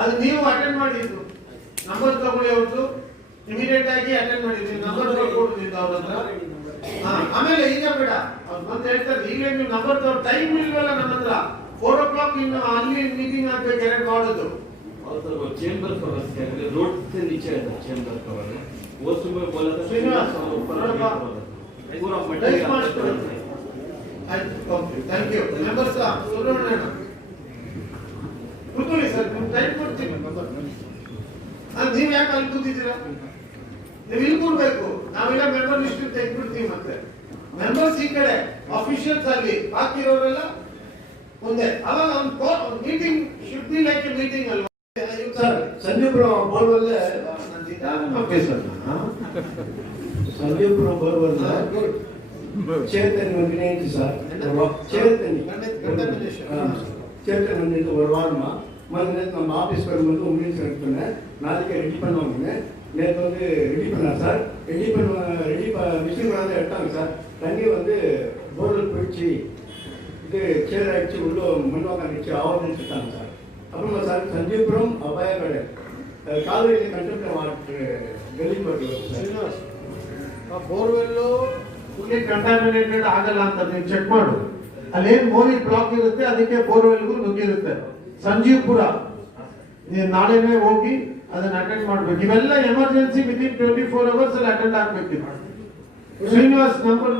ಅದು ನೀವು ಅಟೆಂಡ್ ಮಾಡಿದ್ದು ನಂಬರ್ ತಗೊಳ್ಳಿ ಅವ್ರದ್ದು ಇಮಿಡಿಯೇಟ್ ಆಗಿ ಅಟೆಂಡ್ ಮಾಡಿದ್ವಿ ನಂಬರ್ ಕೊಡ್ತಿದ್ದ ಅವ್ರ ಹತ್ರ ಆಮೇಲೆ ಈಗ ಬೇಡ ಅವ್ರು ಬಂದು ಹೇಳ್ತಾರೆ ಈಗ ನೀವು ನಂಬರ್ ತಗೊಂಡು ಟೈಮ್ ಇಲ್ವಲ್ಲ ನಮ್ಮ ಹತ್ರ 4 o'clock ಇನ್ನು ಅಲ್ಲಿ ಮೀಟಿಂಗ್ ಆಗ್ಬೇಕು ಎರಡು ಮಾಡೋದು चेंबर कवर रोड से नीचे है चेंबर कवर वो सुबह बोला था श्रीनिवास पूरा material thank you members Subramanian ಕೂತ್ಕೊಳ್ಳಿ ಸರ್ ನಿಮ್ಮ ಟೈಮ್ ಕೊಡ್ತೀನಿ ನೀವು ಯಾಕೆ ಅಲ್ಲಿ ಕೂತಿದ್ದೀರಾ ನೀವು ಇಲ್ಲಿ ಕೂರ್ಬೇಕು ನಾವೆಲ್ಲ ಮೆಂಬರ್ ಲಿಸ್ಟ್ ತೆಗೆದ್ಬಿಡ್ತೀವಿ ಮತ್ತೆ ಮೆಂಬರ್ಸ್ ಈ ಕಡೆ ಆಫೀಷಿಯಲ್ಸ್ ಅಲ್ಲಿ ಬಾಕಿರೋರೆಲ್ಲ ಮುಂದೆ ಅವಾಗ ಒಂದು meeting should be like A meeting ಅಲ್ವಾ ಸರ್ ಸಂಜೀವಪುರಂ ಬೋರ್ವೆಲ್ ಸಂಜೀವಪುರಂ ಬೋರ್ವೆಲ್ சேத்தன் வந்து சார் சேத்தன் சேத்தன் வந்து ஒரு வாரமா முதல்ல நம்ம ஆஃபீஸ் வரும்போது உங்களுக்கு செலக்ட் பண்ணேன் நாளைக்கு ரெடி பண்ணுவாங்க நேற்று வந்து ரெடி பண்ணேன் சார் மிஷின் கொண்டாந்து எடுத்தாங்க சார் தண்ணி வந்து போர்வெல் போயிடுச்சு இது சேர் ஆயிடுச்சு உள்ள மண்வாங்க ஆகிடுச்சு ஆவர்னு சொல்லிட்டாங்க சார் அப்புறமா சார் ಸಂಜೀವಪುರಂ ಅಪಾಯಕಡೆ ಕಾಲುವೆಯಲ್ಲಿ ಕಂಟೆಂಟ್ ವಾಟರ್ ಗಲೀಜ್ ಬರ್ತೀವಿ ಬೋರ್ವೆಲ್ಲು ಫುಲ್ಲಿ ಕಂಟಾಮಿನೇಟೆಡ್ ಆಗಲ್ಲ ಅಂತ ನೀವು ಚೆಕ್ ಮಾಡು ಅಲ್ಲಿ ಏನು ಮೋರಿ ಬ್ಲಾಕ್ ಇರುತ್ತೆ ಅದಕ್ಕೆ ಬೋರ್ವೆಲ್ಗೂ ನುಗ್ಗಿರುತ್ತೆ ಸಂಜೀವಪುರ ನೀವು ನಾಳೆನೇ ಹೋಗಿ ಅದನ್ನ ಅಟೆಂಡ್ ಮಾಡ್ಬೇಕು ಇವೆಲ್ಲ ಎಮರ್ಜೆನ್ಸಿ ವಿದಿನ್ 24 hours ಅಲ್ಲಿ ಅಟೆಂಡ್ ಆಗ್ಬೇಕಿತ್ತು ಶ್ರೀನಿವಾಸ್ ನಂಬರ್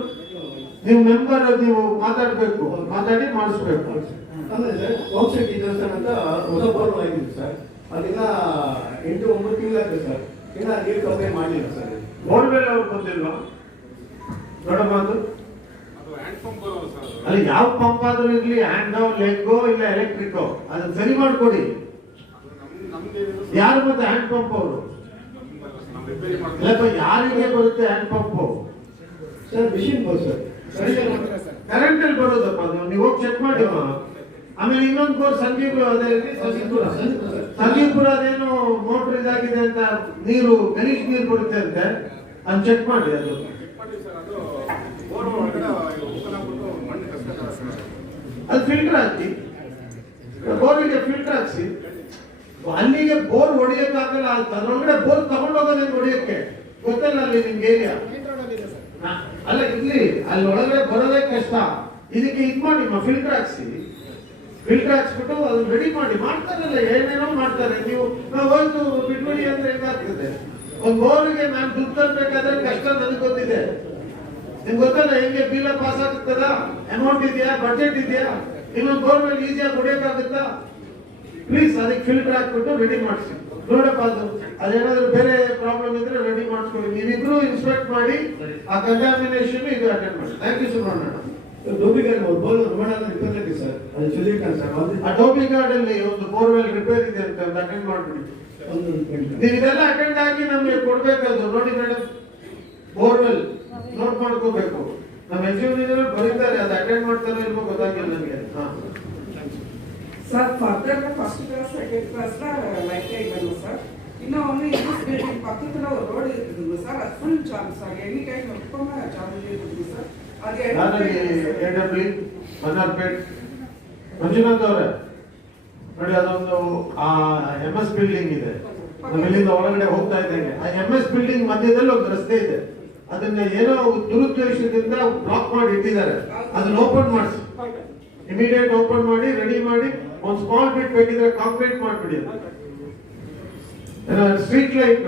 ನೀವು ಮೆಂಬರ್ ನೀವು ಮಾತಾಡಬೇಕು ಮಾತಾಡಿ ಮಾಡಿಸ್ಬೇಕು ಆಮೇಲೆ ಔಷಧಿ ದೇವಸ್ಥಾನ ಅಂತ ಹೊಸ ಬೋರ್ವೆಲ್ ಆಗಿದೆ ಸರ್ ಅದನ್ನ 8-9 ತಿಂಗಳಾಗಿದೆ ಸರ್ ಇನ್ನ ನೀರು ಕಂಪ್ಲೇಂಟ್ ಮಾಡಲಿಲ್ಲ ಸರ್ ಬೋರ್ವೆಲ್ ಅವ್ರು ಬಂದಿಲ್ವಾ ದೊಡ್ಡ ಮಾತು ಅಲ್ಲಿ ಯಾವ ಪಂಪ್ ಆದ್ರೂ ಇರ್ಲಿ ಹ್ಯಾಂಡೋ ಲೆಗ್ಗೋ ಇಲ್ಲ ಎಲೆಕ್ಟ್ರಿಕೋ ಅದನ್ನ ಸರಿ ಮಾಡ್ಕೊಡಿ ಯಾರು ಮತ್ತೆ ಹ್ಯಾಂಡ್ ಪಂಪ್ ಅವರು ಯಾರಿಗೆ ಬರುತ್ತೆ hand pump sir machine sir current ಅಲ್ಲಿ ಬರೋದಪ್ಪ ಅದು ನೀವು ಹೋಗಿ ಚೆಕ್ ಮಾಡಿ ಆಮೇಲೆ ಇನ್ನೊಂದು ಕೋರ್ಸ್ ಸಂಜೀವಪುರ ಅದೇನು ಮೋಟರ್ ಇದಾಗಿದೆ ಅಂತ ನೀರು ಗಲೀಜ್ ನೀರು ಬರುತ್ತೆ ಅಂತೆ ಅದು ಚೆಕ್ ಮಾಡಿ ಅದು ಅದು ಫಿಲ್ಟರ್ ಹಾಕಿ ಬೋರಿಗೆ ಫಿಲ್ಟರ್ ಹಾಕ್ಸಿ ಅಲ್ಲಿಗೆ ಬೋರ್ ಹೊಡಿಯಕ್ಕಾಗಲ್ಲ ಅದ್ರೊಳಗಡೆ ಬೋರ್ ತಗೊಂಡೋಗೋದೇ ಹೊಡಿಯಕ್ಕೆ ಗೊತ್ತಲ್ಲ ಅಲ್ಲಿ ನಿಮ್ಗೆ ಏರಿಯಾ ಅಲ್ಲ ಇಲ್ಲಿ ಅಲ್ಲಿ ಒಳಗಡೆ ಬರೋದೇ ಕಷ್ಟ ಇದಕ್ಕೆ ಇದು ಮಾಡಿ ಫಿಲ್ಟರ್ ಹಾಕ್ಸ್ಬಿಟ್ಟು ಅದನ್ನ ರೆಡಿ ಮಾಡಿ ಮಾಡ್ತಾರಲ್ಲ ಏನೇನೋ ಮಾಡ್ತಾರೆ ನೀವು ಹೋಯ್ತು ಬಿಟ್ಬಿಡಿ ಅಂದ್ರೆ ಹೆಂಗಾಗ್ತದೆ ಒಂದು ಬೋರ್ಗೆ ನಾನು ದುಡ್ಡು ತರಬೇಕಾದ್ರೆ ಕಷ್ಟ ನನಗೆ ಗೊತ್ತಿದೆ ನಿಮ್ಗೆ ಗೊತ್ತಲ್ಲ ಹೆಂಗೆ ಬಿಲ್ ಪಾಸ್ ಆಗ್ತದ ಅಮೌಂಟ್ ಇದೆಯಾ ಬಜೆಟ್ ಇದೆಯಾ ಇನ್ನೊಂದು ಬೋರ್ವೆಲ್ ಈಸಿಯಾಗಿ ಹೊಡಿಯಕ್ಕಾಗುತ್ತಾ ಪ್ಲೀಸ್ ಅದಕ್ಕೆ ಫಿಲ್ಟರ್ ಹಾಕ್ಬಿಟ್ಟು ರೆಡಿ ಮಾಡಿಸಿ ನೋಡಪ್ಪ ಅದೇನಾದ್ರೂ ಬೇರೆ ಪ್ರಾಬ್ಲಮ್ ಇದ್ರೆ ರೆಡಿ ಮಾಡಿಸ್ಕೊಳ್ಳಿ ನೀವಿಬ್ರು ಇನ್ಸ್ಪೆಕ್ಟ್ ಮಾಡಿ ಆ ಕಂಟಾಮಿನೇಷನ್ ಇದು ಅಟೆಂಡ್ ಮಾಡಿ ಥ್ಯಾಂಕ್ ಯು ಸುಬ್ರಹ್ಮಣ್ಯ ಡೋಬಿ ಗಾರ್ಡ್ ಬೋರ್ ರಿಪೇರ್ ಇದೆ ಸರ್ ಅದು ಸೊಲ್ಯೂಷನ್ ಸರ್ ಆ ಡೋಬಿ ಗಾರ್ಡ್ ಅಲ್ಲಿ ಒಂದು ಬೋರ್ವೆಲ್ ರಿಪೇರ್ ಇದೆ ಅಂತ ಅಟೆಂಡ್ ಮಾಡ್ಬಿಡಿ ನೀವು ಇದೆಲ್ಲ ಅಟೆಂಡ್ ಆಗಿ ನಮಗೆ ಕೊಡ್ಬೇಕಾದ್ರು ನೋಡಿ ಮೇಡಮ್ ಬೋರ್ವೆಲ್ ನೋಟ್ ಮಾಡ್ಕೋಬೇಕು ನಮ್ಮ ಎಕ್ಸಿಕ್ಯೂಟಿವ್ ಬರೀತಾರೆ ಅದು ಅಟೆಂಡ್ ಮಾಡ್ತಾರೋ ಇಲ್ವೋ ಗೊತ್ತಾಗಿಲ್ಲ ನನಗೆ sir further first class second class like ಇರಲ್ಲ ಸರ್ ಇನ್ನು ಒಂದು ಇಂಗ್ಲಿಷ್ ಬಿಲ್ಡಿಂಗ್ ಪಕ್ಕದ ರೋಡ್ ಇರ್ತದೆ ಸರ್ ಅದು full charge sir any time ಒಪ್ಕೊಂಡ ಚಾರ್ಜ್ ಇರ್ತದೆ ಸರ್ ಅದೇ ಮನ್ನಾರ್ಪೇಟ್ ಮಂಜುನಾಥ್ ಅವರೇ ನೋಡಿ ಅದೊಂದು ಆ MS ಬಿಲ್ಡಿಂಗ್ ಇದೆ ನಮ್ಮಿಲ್ಲಿಂದ ಒಳಗಡೆ ಹೋಗ್ತಾ ಇದ್ದೇನೆ ಆ MS ಬಿಲ್ಡಿಂಗ್ ಮಧ್ಯದಲ್ಲಿ ಒಂದು ರಸ್ತೆ ಇದೆ ಅದನ್ನ ಏನೋ ದುರುದ್ದೇಶದಿಂದ ಬ್ಲಾಕ್ ಮಾಡಿ ಇಟ್ಟಿದ್ದಾರೆ ಅದನ್ನ ಓಪನ್ ಮಾಡಿಸಿ ಇಮಿಡಿಯೇಟ್ ಓಪನ್ ಮಾಡಿ ರೆಡಿ ಮಾಡಿ ಒಂದು ಸ್ಮಾಲ್ ಬಿಟ್ ಬೇಕಿದ್ರೆ ಕಾಂಕ್ರೀಟ್ ಮಾಡಿಬಿಡಿ ಸ್ಟ್ರೀಟ್ ಲೈಟ್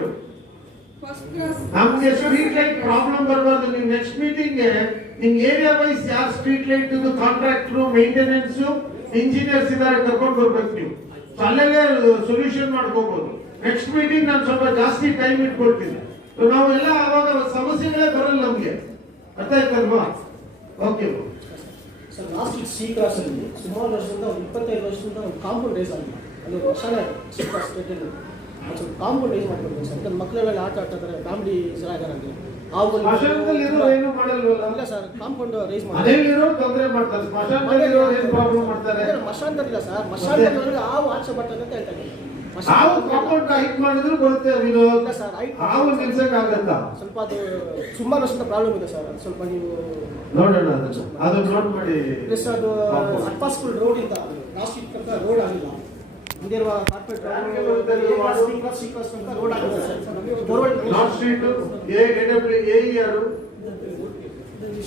ನಮ್ಗೆ ಸ್ಟ್ರೀಟ್ ಲೈಟ್ ಪ್ರಾಬ್ಲಮ್ ಬರಬಾರ್ದು ನೀವು ನೆಕ್ಸ್ಟ್ ಮೀಟಿಂಗ್ ನಿಮ್ಗೆ ಏರಿಯಾ ವೈಸ್ ಯಾರು street light contractor maintenance engineers ಇದಾರೆ ಕರ್ಕೊಂಡು ಬರ್ಬೇಕು ನೀವು ಅಲ್ಲೇ ಸೊಲ್ಯೂಷನ್ ಮಾಡ್ಕೋಬಹುದು ನೆಕ್ಸ್ಟ್ ಮೀಟಿಂಗ್ ನಾನು ಸ್ವಲ್ಪ ಜಾಸ್ತಿ ಟೈಮ್ ಇಟ್ಕೊಳ್ತೀನಿ ನಾವೆಲ್ಲ ಅವಾಗ ಸಮಸ್ಯೆಗಳೇ ಬರಲ್ಲ ನಮ್ಗೆ ಅರ್ಥ ಆಯ್ತಲ್ವಾ okay sir last C class ಅಲ್ಲಿ ಸುಮಾರು ವರ್ಷದಿಂದ 25 ವರ್ಷದಿಂದ ಒಂದು ಕಾಂಪೌಂಡ್ ರೇಸ್ ಆಗಿದೆ ಅದು ವರ್ಷಾನ ಸಿ ಕ್ಲಾಸ್ ಸ್ಟೇಟಲ್ಲಿ ಅದು ಕಾಂಪೌಂಡ್ ರೇಸ್ ಮಾಡ್ಬೇಕು ಸರ್ ಯಾಕಂದ್ರೆ ಮಕ್ಕಳೆಲ್ಲ ಆಟ ಆಡ್ತಾರೆ ಫ್ಯಾಮಿಲಿ ಜನ ಇದ್ದಾರೆ ಅಲ್ಲಿ ಇಲ್ಲ ಸರ್ ಕಾಂಪೌಂಡ್ ರೇಸ್ ಮಶಾಂತರಿಲ್ಲ ಸರ್ ಮಶಾಂತರಿಗೆ ಹಾವು ಆಚೆ ಬರ್ತದೆ ಅಂತ ಹೇಳ್ತಾ ಇದ್ದಾರೆ ಸ್ವಲ್ಪ ಅದು ಸುಮಾರು ವರ್ಷದ ಪ್ರಾಬ್ಲಮ್ ಇದೆ ಸರ್ ಸ್ವಲ್ಪ ನೀವು ಪ್ಲಸ್ ಅದು ಅಟ್ಪಾಸ್ಫುಲ್ ರೋಡ್ ಇಂದ ಲಾಸ್ಟ್ ರೋಡ್ ಆಗಿಲ್ಲ ಇಲ್ಲಿರುವ ಕಾರ್ಪೊರೇಟ್ ಯಾರಿಗೆ ಬರ್ತದೆ ಇದು ವಾರ್ಡು? ಸಿ ಕ್ಲಾಸ್ ಅಂತ ರೋಡ್ ಆಗಿದೆ sir borewell north street A ಯಾರು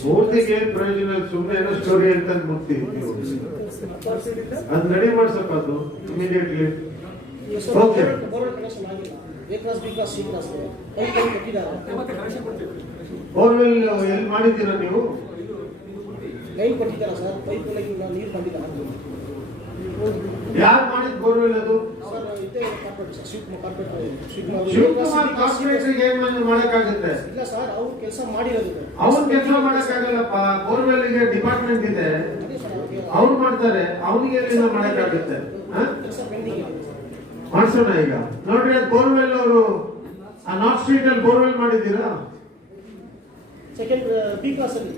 ಮೂರ್ತಿಗೆ ಏನ್ ಪ್ರಯೋಜನ ಸುಮ್ಮನೆ ಏನೋ ಸ್ಟೋರಿ ಅಂತ ಮುಗ್ತೀವಿ ಅದ್ ರೆಡಿ ಮಾಡ್ಸಪ್ಪ ಅದು ಇಮಿಡಿಯೇಟ್ಲಿ. Okay. ಬೋರ್ವೆಲ್ ಕನೆಕ್ಷನ್ ಆಗಿಲ್ಲ. A class B class C class pipe ಕೊಟ್ಟಿದ್ದಾರೆ. ಬೋರ್ವೆಲ್ ಎಲ್ಲಿ ಮಾಡಿದ್ದೀರಾ ನೀವು? ಲೈನ್ ಕೊಟ್ಟಿದ್ದಾರೆ ಸರ್, ಪೈಪ್ ಲೈನ್ ನೀರು ಬಂದಿಲ್ಲ. ಯಾರು ಮಾಡಿದ್ ಬೋರ್ವೆಲ್ ಅದು? ಸರ್ ಇದೇ ಕಾರ್ಪೊರೇಟ್ ಸರ್, ಶಿವಕುಮಾರ್ ಕಾರ್ಪೊರೇಟರ್ ಏನ್ ಮಾಡಕ್ಕಾಗುತ್ತೆ? ಇಲ್ಲ ಸರ್, ಅವ್ರು ಕೆಲಸ ಮಾಡಿರೋದು. ಅವನ್ ಕೆಲಸ ಮಾಡಕ್ಕಾಗಲ್ಲಪ್ಪ. ಬೋರ್ವೆಲ್ ಗೆ ಡಿಪಾರ್ಟ್ಮೆಂಟ್ ಇದೆ, ಅದೇ ಸರ್ ಅವ್ರು ಮಾಡ್ತಾರೆ. ಅವನಿಗೆ ಎಲ್ಲಿಂದ ಮಾಡಕ್ಕಾಗುತ್ತೆ? ಕೆಲಸ ಪೆಂಡಿಂಗ್ ಇದೆ. ಮಾಡ್ಸೋಣ ಈಗ. ನೋಡ್ರಿ ಅದು ಬೋರ್ವೆಲ್ ಅವರು ಆ ನಾರ್ತ್ ಸ್ಟ್ರೀಟ್ ಅಲ್ಲಿ ಬೋರ್ವೆಲ್ ಮಾಡಿದ್ದೀರಾ? ಸೆಕೆಂಡ್ ಬಿ ಕ್ಲಾಸ್ ಅಲ್ಲಿ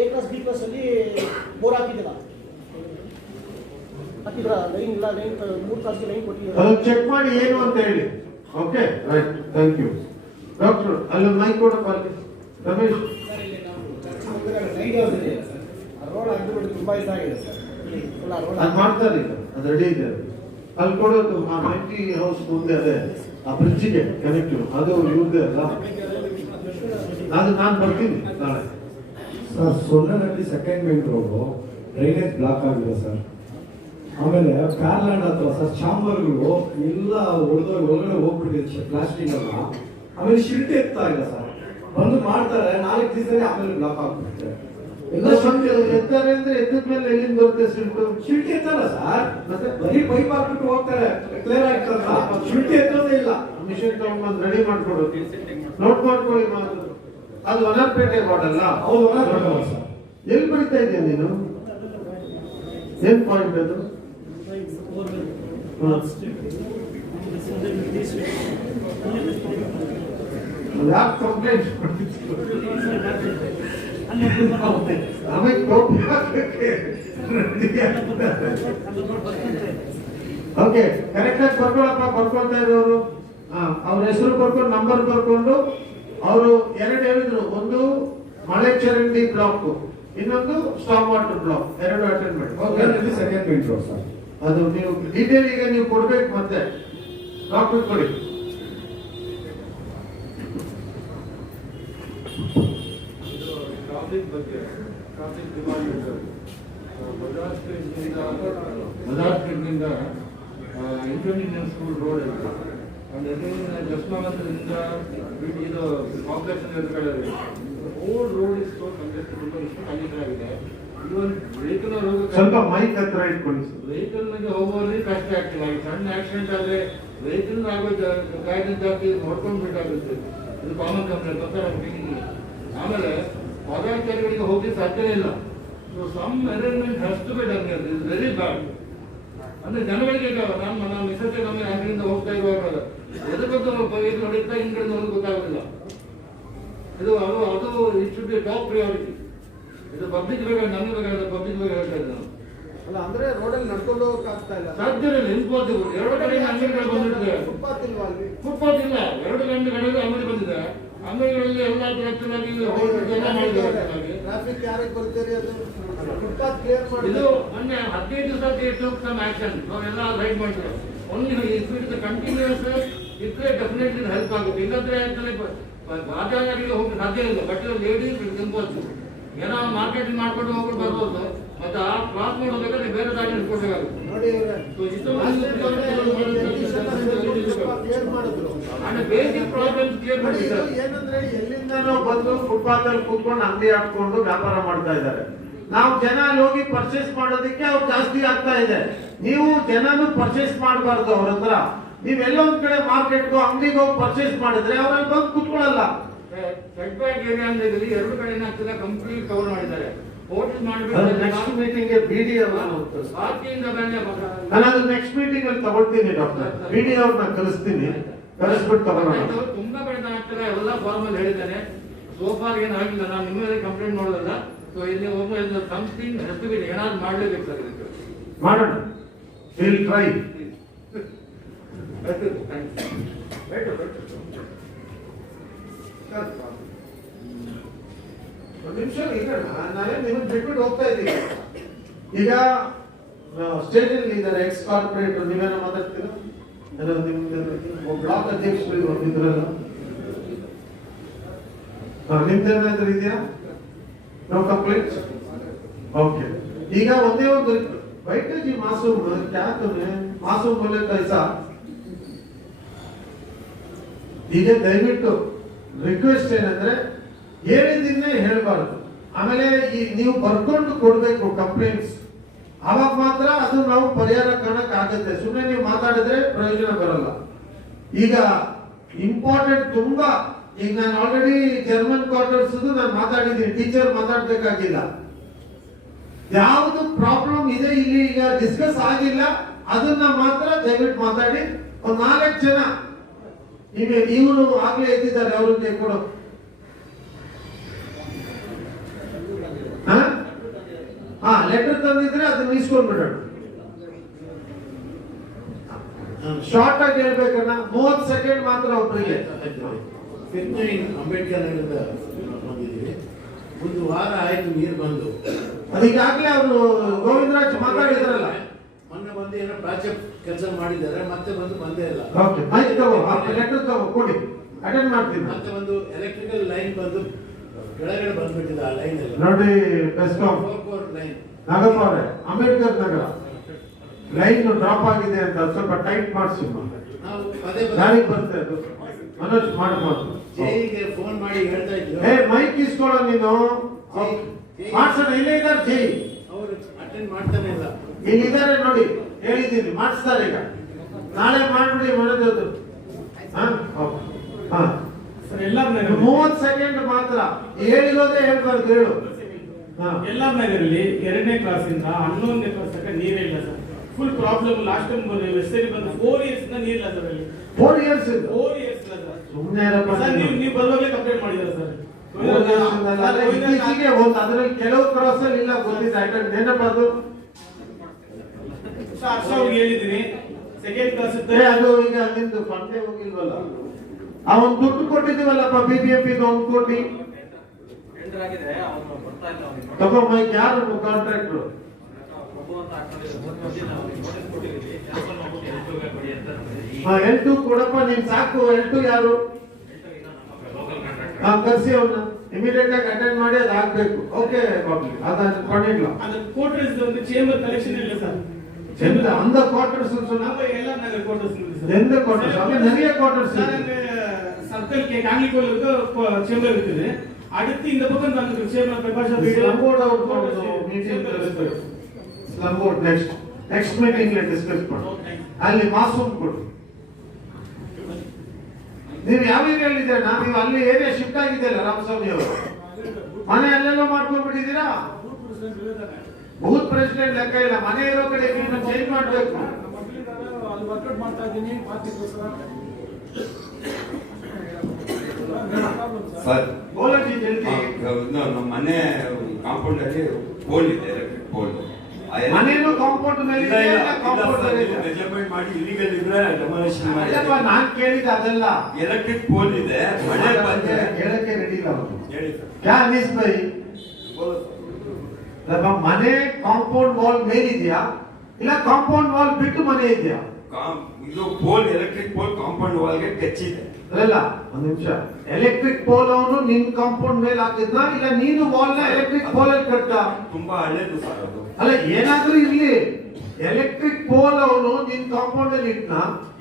ಎ ಕ್ಲಾಸ್ ಬಿ ಕ್ಲಾಸ್ ಅಲ್ಲಿ ಬೋರ್ ಹಾಕಿದಿಲ್ಲ. ಹಾಕಿದ್ರ ಲೈನ್ ಇಲ್ಲ, ಲೈನ್ 3 ಕ್ಲಾಸ್ಗೆ ಲೈನ್ ಕೊಟ್ಟಿದ್ದಾರೆ. ಅದು ಚೆಕ್ ಮಾಡಿ ಏನು ಅಂತ ಹೇಳಿ. Okay right, thank you doctor. ಅಲ್ಲಿ ಮೈಕ್ ಕೊಡಪ್ಪ ಅಲ್ಲಿ. ರಮೇಶ್ ರೋಡ್ ಅಡ್ಡು ತುಂಬಾ ಇದಾಗಿದೆ ಸರ್. ಅದು ಮಾಡ್ತಾರೆ ಈಗ, ಅದು ರೆಡಿ ಇದೆ. ಅಲ್ಲಿ ಕೊಡೋದು ಆ 90 ಹೌಸ್ ಮುಂದೆ ಅದೇ ಆ ಬ್ರಿಡ್ಜಿಗೆ ಕನೆಕ್ಟ್ ಅದು ಇವ್ರದೇ ಅಲ್ಲ. ಅದು ನಾನು ಬರ್ತೀನಿ ನಾಳೆ. ಸರ್ ಸೊನ್ನೆನಲ್ಲಿ second main road drainage block ಆಗಿದೆ ಸರ್. ಆಮೇಲೆ ಪ್ಯಾರ್ಲ್ಯಾಂಡ್ ಹತ್ರ ಸರ್ ಚಾಂಬರ್ಗಳು ಎಲ್ಲ ಒಳಗಡೆ ಹೋಗ್ಬಿಟ್ಟಿದೆ ಪ್ಲಾಸ್ಟಿಕ್ ಎಲ್ಲ. ಆಮೇಲೆ ಶಿಲ್ಟ್ ಎತ್ತಾ ಇಲ್ಲ ಸರ್, ಬಂದು ಮಾಡ್ತಾರೆ 4 ದಿವಸದಲ್ಲಿ ಆಮೇಲೆ ಬ್ಲಾಕ್ ಆಗ್ಬಿಡುತ್ತೆ ಎಲ್ಲ ಸಂಖ್ಯೆ ಎತ್ತಾರೆ ಅಂದ್ರೆ ಎತ್ತದ ಮೇಲೆ ಎಲ್ಲಿಂದ ಬರುತ್ತೆ ಸಿಲ್ಟು? ಶಿಲ್ಟ್ ಎತ್ತಲ್ಲ ಸರ್, ಮತ್ತೆ ಬರೀ ಪೈಪ್ ಹಾಕ್ಬಿಟ್ಟು ಹೋಗ್ತಾರೆ, ಕ್ಲಿಯರ್ ಆಗ್ತಾರಲ್ಲ, ಶಿಲ್ಟ್ ಎತ್ತೋದೇ ಇಲ್ಲ. ಮಿಷನ್ ತಗೊಂಡ್ಬಂದು ರೆಡಿ ಮಾಡ್ಕೊಡು, ನೋಟ್ ಮಾಡ್ಕೊಳ್ಳಿ ಮಾತು. ಅದು ವನಪೇಟೆ ಮಾಡಲ್ಲ. ಹೌದು, ವನಪೇಟೆ ಸರ್. ಎಲ್ಲಿ ಬರೀತಾ ಇದೆಯಾ ನೀನು? ಏನ್ ಪಾಯಿಂಟ್ ಅದು? ಯಾಕೆ ಕಂಪ್ಲೇಂಟ್ ಆಮೇಲೆ ಓಕೆ ಕರೆಕ್ಟ್ ಆಗಿ ಬರ್ಕೊಳಪ್ಪ. ಬರ್ಕೊಳ್ತಾ ಇರೋರು ಅವ್ರ ಹೆಸರು ಬರ್ಕೊಂಡು ನಂಬರ್ ಬರ್ಕೊಂಡು ಅವರು 2 ಹೇಳಿದ್ರು. ಒಂದು ಮಳೆ ಚರಂಡಿ ಬ್ಲಾಕ್, ಇನ್ನೊಂದು ಸ್ಟಾಪ್ ವಾಟರ್ ಬ್ಲಾಕ್. 2 ಅಟೆಂಡ್ ಮಾಡಿ. Second main road sir. ಅದು ನೀವು ಡೀಟೇಲ್ ಈಗ ನೀವು ಕೊಡ್ಬೇಕು. ಮತ್ತೆ ಡಾಕ್ಟರ್ ಕೊಡಿ. ಟ್ರಾಫಿಕ್ ಬಗ್ಗೆ ಟ್ರಾಫಿಕ್ ಡಿಪಾರ್ಟ್ಮೆಂಟ್ ಬಜಾರ್ ಸ್ಟ್ರೀಟ್ನಿಂದ ಇಂಟರ್ನ್ಯಾಷನಲ್ ಸ್ಕೂಲ್ ರೋಡ್ ಇದೆ. ಒಂದು ಜಸ್ಮಾನಂದದಿಂದ ಇದು ಕಾಂಪ್ಲೆಕ್ಸ್ ಎದುರುಗಡೆ old road is so congested, ತುಂಬ ಇಷ್ಟು ಕಂಜೆಸ್ಟೆಡ್ ಆಗಿದೆ. ಇವನ್ ವೆಹಿಕಲ್ ಸ್ವಲ್ಪ ಮೈಕ್ ಹತ್ರ ಇಟ್ಕೊಳ್ಳಿ. ವೆಹಿಕಲ್ ನಲ್ಲಿ ಹೋಗುವಲ್ಲಿ ಕಷ್ಟ ಆಗ್ತಿಲ್ಲ. ಈ ಸಣ್ಣ ಆಕ್ಸಿಡೆಂಟ್ ಆದ್ರೆ ವೆಹಿಕಲ್ ಆಗೋ ಗಾಯದ ಜಾಸ್ತಿ ಹೊಡ್ಕೊಂಡು ಬೇಕಾಗುತ್ತೆ. ಇದು ಕಾಮನ್ ಕಂಪ್ಲೇಂಟ್ ಗೊತ್ತಾ ನಮ್ಗೆ. ಆಮೇಲೆ ಪದಾರ್ಥಗಳಿಗೆ ಹೋಗಿ ಸಾಧ್ಯನೇ ಇಲ್ಲ. So some arrangement has to be done. Is very bad. ಅಂದ್ರೆ ಜನಗಳಿಗೆ ನಮ್ಮ ಮಿಸಸ್ ನಮ್ಮ ಅಂಗಡಿಯಿಂದ ಹೋಗ್ತಾ ಇರುವಾಗ ಎದಕ್ಕಂತ ವೆಹಿಕಲ್ ಹೊಡಿತಾ ಹಿಂದ್ಗಡೆ ಗೊತ್ತಾಗೋದಿಲ್ಲ. ಇದು ಅದು it should be top priority. ಇದು ಪಬ್ಲಿಕ್ ಬೇಕಾದ್ರೆ ನಮಗೆ ಬೇಕಾದ್ರೆ ಪಬ್ಲಿಕ್ ಬಗ್ಗೆ ಹೇಳ್ತಾ ಇದ್ದೆ ನಾನು. ಅಲ್ಲ ಅಂದ್ರೆ ರೋಡಲ್ಲಿ ನಡ್ಕೊಂಡು ಹೋಗಕ್ ಆಗ್ತಾ ಇಲ್ಲ. ಸಾಧ್ಯ ಇಲ್ಲ, ಇಂಪಾಸಿಬಲ್. 2 ಕಡೆ ಅಂಗಡಿಗಳು ಬಂದಿರ್ತದೆ. ಫುಟ್ಪಾತ್ ಇಲ್ವಾ ಅಲ್ಲಿ? ಫುಟ್ಪಾತ್ ಇಲ್ಲ, 2 ಅಂಗಡಿಗಳಲ್ಲಿ ಅಂಗಡಿ ಬಂದಿದೆ. ಅಂಗಡಿಗಳಲ್ಲಿ ಎಲ್ಲ ಚೆನ್ನಾಗಿ ಟ್ರಾಫಿಕ್ ಯಾರಿಗೆ ಬರ್ತೀರಿ? ಅದು ಫುಟ್ಪಾತ್ ಕ್ಲಿಯರ್ ಮಾಡಿ. ಇದು ಮೊನ್ನೆ 15 ದಿವಸ ಟುಕ್ ಸಮ್ ಆಕ್ಷನ್. ನಾವೆಲ್ಲ ರೈಡ್ ಮಾಡಿದ್ರು. Only if it is continues ಇದ್ರೆ ಡೆಫಿನೆಟ್ಲಿ ಹೆಲ್ಪ್ ಆಗುತ್ತೆ. ಇಲ್ಲಂದ್ರೆ ಬಾಜಾರಿಗೆ ಹೋಗಿ ಸಾಧ್ಯ ಇಲ್ಲ. But ladies it impossible. ಏನೋ ಮಾರ್ಕೆಟಿಂಗ್ ಮಾಡ್ಕೊಂಡು ಹೋಗ್ಬಿಟ್ಟು ಬರ್ಬೋದು. ಮತ್ತೆ ಆ ಕ್ರಾಸ್ ಮಾಡೋದಕ್ಕೆ ಬೇರೆ ದಾರಿ ಇಟ್ಕೊಳ್ಬೇಕಾಗುತ್ತೆ. ನೋಡಿ ಇವ್ರೆ, ಕ್ಲಿಯರ್ ಮಾಡಿದ್ರು. ಬೇಸಿಕ್ ಪ್ರಾಬ್ಲಮ್ಸ್ ಕ್ಲಿಯರ್ ನೋಡಿ, ಇದು ಮಾಡಿ. ಏನಂದ್ರೆ ಎಲ್ಲಿಂದನೋ ಬಂದು ಫುಟ್ಪಾತ್ ಅಲ್ಲಿ ಕೂತ್ಕೊಂಡು ಅಂಗಡಿ ಹಾಕೊಂಡು ವ್ಯಾಪಾರ ಮಾಡ್ತಾ ಇದ್ದಾರೆ. ನಾವು ಜನ ಅಲ್ಲಿ ಹೋಗಿ ಪರ್ಚೇಸ್ ಮಾಡೋದಕ್ಕೆ ಅವ್ರು ಜಾಸ್ತಿ ಆಗ್ತಾ ಇದೆ. ನೀವು ಜನನು ಪರ್ಚೇಸ್ ಮಾಡಬಾರ್ದು ಅವ್ರ ಹತ್ರ. ನೀವೆಲ್ಲೊಂದ್ ಕಡೆ ಮಾರ್ಕೆಟ್ಗೂ ಅಂಗಡಿಗೆ ಹೋಗಿ ಪರ್ಚೇಸ್ ಮಾಡಿದ್ರೆ ಅವ್ರಲ್ಲಿ ಬಂದು ಕೂತ್ಕೊಳ್ಳಲ್ಲ. ಸೆಟ್ ಬ್ಯಾಕ್ ಏರಿಯಾ ಅಂದ್ರೆ 2 ಕಡೆ ಏನಾಗ್ತದೆ ಕಂಪ್ಲೀಟ್ ಕವರ್ ಮಾಡಿದ್ದಾರೆ. ಹೋಟೆಲ್ ನೆಕ್ಸ್ಟ್ ಮೀಟಿಂಗ್ ಬಿಡಿ ನಾನು ಅದು ನೆಕ್ಸ್ಟ್ ಮೀಟಿಂಗ್ ಅಲ್ಲಿ ತಗೊಳ್ತೀನಿ ಡಾಕ್ಟರ್. ಬಿಡಿ ಅವ್ರನ್ನ ಕಳಿಸ್ತೀನಿ, ಕಳಿಸ್ಬಿಟ್ಟು ತಗೊಳ್ಳೋಣ. ತುಂಬಾ ಕಡೆ ಆಗ್ತದೆ. ಎಲ್ಲ ಫಾರ್ಮಲ್ ಹೇಳಿದ್ದಾನೆ. ಸೋಫಾರ್ ಏನು ಆಗಿಲ್ಲ. ನಾನು ನಿಮ್ಮ ಮೇಲೆ ಕಂಪ್ಲೇಂಟ್ ಮಾಡೋದಲ್ಲ. ಸೊ ಇಲ್ಲಿ ಒಬ್ಬ ಸಮಥಿಂಗ್ ಹೆಸರು ಏನಾದ್ರು ಮಾಡಲೇಬೇಕು ಸರ್. ಮಾಡೋಣ, ವಿಲ್ ಟ್ರೈ. ಒಂದು ನಿಮಿಷ ಇರೋಣ. ನಾನೇ ನಿಮಗೆ ಬಿಟ್ಬಿಟ್ಟು ಹೋಗ್ತಾ ಇದ್ದೀನಿ. ಈಗ ಸ್ಟೇಜ್ ಅಲ್ಲಿ ಇದ್ದಾರೆ ಎಕ್ಸ್ ಕಾರ್ಪೊರೇಟರ್. ನೀವೇನೋ ಮಾತಾಡ್ತೀರಾ? ಬ್ಲಾಕ್ ಅಧ್ಯಕ್ಷರು ಬಂದಿದ್ರಲ್ಲ, ನಿಮ್ದೇನಾದ್ರೂ ಇದೆಯಾ? No complaints? ಓಕೆ. ಈಗ ಒಂದೇ ಒಂದು बैठे जी मासूम क्या तुम्हें मासूम बोले कैसा ಈಗ ದಯವಿಟ್ಟು ರಿಕ್ವೆಸ್ಟ್ ಏನಂದ್ರೆ ಹೇಳಿದ್ದನ್ನೇ ಹೇಳಬಾರ್ದು. ಆಮೇಲೆ ಈ ನೀವು ಬರ್ಕೊಂಡು ಕೊಡ್ಬೇಕು ಕಂಪ್ಲೇಂಟ್ಸ್, ಅವಾಗ ಮಾತ್ರ ಅದು ನಾವು ಪರಿಹಾರ ಕಾಣಕ್ ಆಗುತ್ತೆ. ಸುಮ್ಮನೆ ನೀವು ಮಾತಾಡಿದ್ರೆ ಪ್ರಯೋಜನ ಬರಲ್ಲ. ಈಗ ಇಂಪಾರ್ಟೆಂಟ್ ತುಂಬಾ, ಈಗ ನಾನು ಆಲ್ರೆಡಿ ಜರ್ಮನ್ ಕ್ವಾರ್ಟರ್ಸ್ ನಾನು ಮಾತಾಡಿದ್ದೀನಿ, ಟೀಚರ್ ಮಾತಾಡ್ಬೇಕಾಗಿಲ್ಲ. ಯಾವುದು ಪ್ರಾಬ್ಲಮ್ ಇದೆ ಇಲ್ಲಿ ಈಗ ಡಿಸ್ಕಸ್ ಆಗಿಲ್ಲ ಅದನ್ನ ಮಾತ್ರ ದಯವಿಟ್ಟು ಮಾತಾಡಿ. ಒಂದು 4 ಜನ ಈಗ ಇವರು ಆಗ್ಲೇ ಎದ್ದಿದ್ದಾರೆ, ಅವ್ರಿಗೆ ಕೊಡು. ಲೆಟರ್ ತಂದಿದ್ರೆ ಅದನ್ನ ಇಸ್ಕೊಂಡ್ಬಿಡೋಣ. ಶಾರ್ಟ್ ಆಗಿ ಹೇಳ್ಬೇಕನ್ನ 30 ಸೆಕೆಂಡ್ ಮಾತ್ರ ಒಬ್ಬರಿಗೆ. ಅಂಬೇಡ್ಕರ್ ನಗರದ ಬಂದಿದ್ದೀವಿ. ಒಂದು ವಾರ ಆಯ್ತು ನೀರು ಬಂದು. ಅದೀಗಾಗಲೇ ಅವರು ಗೋವಿಂದರಾಜ್ ಮಾತಾಡಿದ್ರಲ್ಲ, ಮೊನ್ನೆ ಬಂದು ಏನೋ ಪ್ರಾಜೆಕ್ಟ್ ಕೆಲಸ ಮಾಡಿದ್ದಾರೆ, ಮತ್ತೆ ಬಂದೇ ಇಲ್ಲ. ಓಕೆ, ಆಯ್ತು ತಗೋ, ಲೆಟರ್ ತಗೋ ಕೊಡಿ, ಅಟೆಂಡ್ ಮಾಡ್ತೀನಿ. ಮತ್ತೆ ಒಂದು ಎಲೆಕ್ಟ್ರಿಕಲ್ ಲೈನ್ ಬಂದು ಕೆಳಗಡೆ ಬಂದ್ಬಿಟ್ಟಿದೆ. ಆ ಲೈನ್ ಎಲ್ಲ ನೋಡಿ, ಬೆಸ್ಕಾಂ ಲೈನ್ ನಾಗಪ್ಪ ಅವರೇ, ಅಂಬೇಡ್ಕರ್ ನಗರ ಲೈನ್ ಡ್ರಾಪ್ ಆಗಿದೆ ಅಂತ ಸ್ವಲ್ಪ ಟೈಟ್ ಮಾಡಿಸಿ. ನಾವು ಪದೇ ಯಾರಿಗೆ ಬರುತ್ತೆ ಅದು? ಮನೋಜ್ ಮಾಡಬಹುದು. ಜೈಗೆ ಫೋನ್ ಮಾಡಿ ಹೇಳ್ತಾ ಇದ್ರು, ಮೈಕ್ ಇಸ್ಕೊಳ್ಳೋ ನೀನು. ಮಾಡ್ಸೋಣ, ಇಲ್ಲೇ ಇದ್ದಾರೆ ಜೈ, ಅವರು ಅಟೆಂಡ್ ಮಾಡ್ತಾನೆ ಇಲ್ಲ. ಇಲ್ಲಿದ್ದಾರೆ ನೋಡಿ, ಹೇಳಿದ್ದೀನಿ ಮಾಡಿಸ್ತಾರೆ. ಈಗ ನಾಳೆ ಮಾಡ್ಬಿಡಿ ಮನೋಜ್ ಅದು. 30 ಸೆಕೆಂಡ್ ಮಾತ್ರ, ಹೇಳಿರೋದೇ ಹೇಳ್ಬಾರ್ದು, ಹೇಳು. ಎಲ್ಲಾ ನಗರಲ್ಲಿ 2ನೇ ಕ್ಲಾಸಿಂದ 11ನೇ ಕ್ಲಾಸ್ ತನಕ ನೀರೇ ಇಲ್ಲ ಸರ್. Full problem. ಲಾಸ್ಟ್ ಟೈಮ್ ವೆಸ್ಟೇರಿ ಬಂದು 4 ಇಯರ್ಸ್ ನೀರಿಲ್ಲ ಸರ್. ಅಲ್ಲಿ 4 ಇಯರ್ಸ್ ಇಲ್ಲ ಸರ್. ಸುಮ್ಮನೆ ನೀವು ಬರುವಾಗಲೇ ಕಂಪ್ಲೇಂಟ್ ಮಾಡಿದಾರೆ ಸರ್. ಇತ್ತೀಚೆಗೆ ಒಂದು ಅದರಲ್ಲಿ ಕೆಲವು ಕ್ರಾಸ್ ಅಲ್ಲಿ ಇಲ್ಲ ಗೊತ್ತಿದೆ, ನೆನಪದು ಅವ್ರಿಗೆ ಹೇಳಿದ್ದೀನಿ. ಸೆಕೆಂಡ್ ಕ್ಲಾಸ್ ಅದು ಈಗ ನಿಮ್ದು ಫಂಡೇ ಹೋಗಿಲ್ವಲ್ಲ, ಅವನ್ ದುಡ್ಡು ಕೊಟ್ಟಿದ್ದೀವಲ್ಲಪ್ಪ BBMP 1 ಕೋಟಿ ತಗೋ. ಮೈಕ್ ಯಾರು ಕಾಂಟ್ರಾಕ್ಟ್ರು? L2 ಕೊಡಪ್ಪ, ನೀನ್ ಸಾಕು. L2 ಯಾರು? ಕರ್ಸಿ ಅವನ್ನ ಇಮಿಡಿಯೇಟ್ ಆಗಿ ಅಟೆಂಡ್ ಮಾಡಿ ಅದು ಆಗ್ಬೇಕು. ಓಕೆ ಬಾಬಿ, ಅದನ್ನ ಕೊಡಿಲ್ಲ. ಅದು ಕ್ವಾರ್ಟರ್ಸ್ ಒಂದು ಚೇಂಬರ್ ಕಲೆಕ್ಷನ್ ಇಲ್ಲ ಸರ್. அந்த குவார்ட்டர்ஸ் சொன்னாங்க எல்லாம் நாங்க குவார்ட்டர்ஸ் இருக்கு. எந்த குவார்ட்டர்ஸ்? அங்க நிறைய குவார்ட்டர்ஸ் இருக்கு. சர்க்கிள் கே காங்கிகோல இருக்கு சேம்பர் இருக்குது. அடுத்து இந்த பக்கம் வந்து chamber Prakash video slum board out meeting இருக்கு. ಸ್ಲಂಬೋರ್ಡ್ ನೆಕ್ಸ್ಟ್ ಮೀಟಿಂಗ್ ಡಿಸ್ಕಸ್ ಮಾಡಿ. ಅಲ್ಲಿ ಮಾಸೂಮ್ ಕೊಡು. ನೀವು ಯಾವ ಏರಿಯಾಲಿದ್ದೀರಾ? ನೀವು ಅಲ್ಲಿ ಏರಿಯಾ ಶಿಫ್ಟ್ ಆಗಿದೆಯಲ್ಲ ರಾಮಸ್ವಾಮಿ ಅವರು, ಮನೆ ಅಲ್ಲೆಲ್ಲ ಮಾಡ್ಕೊಂಡ್ಬಿಟ್ಟಿದ್ದೀರಾ? ಬೂತ್ ಪ್ರೆಸಿಡೆಂಟ್ ಲೆಕ್ಕ ಇಲ್ಲ, ಮನೆ ಇರೋ ಕಡೆ ನೀವು ಚೇಂಜ್ ಮಾಡಬೇಕು. ಅಲ್ಲಿ ವರ್ಕೌಟ್ ಮಾಡ್ತಾ ಇದ್ದೀನಿ ಸರ್. ಗೋಲಜಿ ಜಲ್ದಿ. ನಮ್ಮ ಮನೆ ಕಾಂಪೌಂಡ್ ಅಲ್ಲಿ ಪೋಲ್ ಇದೆ, ಎಲೆಕ್ಟ್ರಿಕ್ ಪೋಲ್. ಮನೇನು ಕಾಂಪೌಂಡ್ ಮೇಲೆ ಮೆಜರ್ಮೆಂಟ್ ಮಾಡಿ ಇಲ್ಲಿಗಲ್ ಇದ್ರೆ ಡೆಮಾಲಿಷನ್ ಮಾಡಿ. ನಾನು ಕೇಳಿದ ಅದೆಲ್ಲ ಎಲೆಕ್ಟ್ರಿಕ್ ಪೋಲ್ ಇದೆ, ಮಳೆ ಬಂದ್ರೆ ಹೇಳಕ್ಕೆ ರೆಡಿ ಇಲ್ಲ ಅವರು. ಹೇಳಿ ಸರ್. ಕ್ಯಾ ಅನೀಸ್ ಭೈ, ಮನೆ ಕಾಂಪೌಂಡ್ ವಾಲ್ ಮೇಲಿದೆಯಾ ಇಲ್ಲ ಕಾಂಪೌಂಡ್ ವಾಲ್ ಬಿಟ್ಟು ಮನೆ ಇದೆಯಾ? ಇದು ಪೋಲ್, ಎಲೆಕ್ಟ್ರಿಕ್ ಪೋಲ್ ಕಾಂಪೌಂಡ್ ವಾಲ್ಗೆ ಟಚ್ ಇದೆ. ಅಲ್ಲ, ಒಂದ್ ನಿಮಿಷ. ಎಲೆಕ್ಟ್ರಿಕ್ ಪೋಲ್ ಅವನು ನಿನ್ ಕಾಂಪೌಂಡ್ ಮೇಲೆ ಹಾಕಿದ್ನ ಇಲ್ಲ ನೀನು ವಾಲ್ ನ ಎಲೆಕ್ಟ್ರಿಕ್ ಪೋಲ್ ಅಲ್ಲಿ ಕಟ್ಟ? ತುಂಬಾ ಹಳೇದು ಸರ್ ಅದು. ಅಲ್ಲ, ಏನಾದ್ರೂ ಇರ್ಲಿ, ಎಲೆಕ್ಟ್ರಿಕ್ ಪೋಲ್ ಅವನು ನಿನ್ ಕಾಂಪೌಂಡ್ ಅಲ್ಲಿ ಇಟ್ನ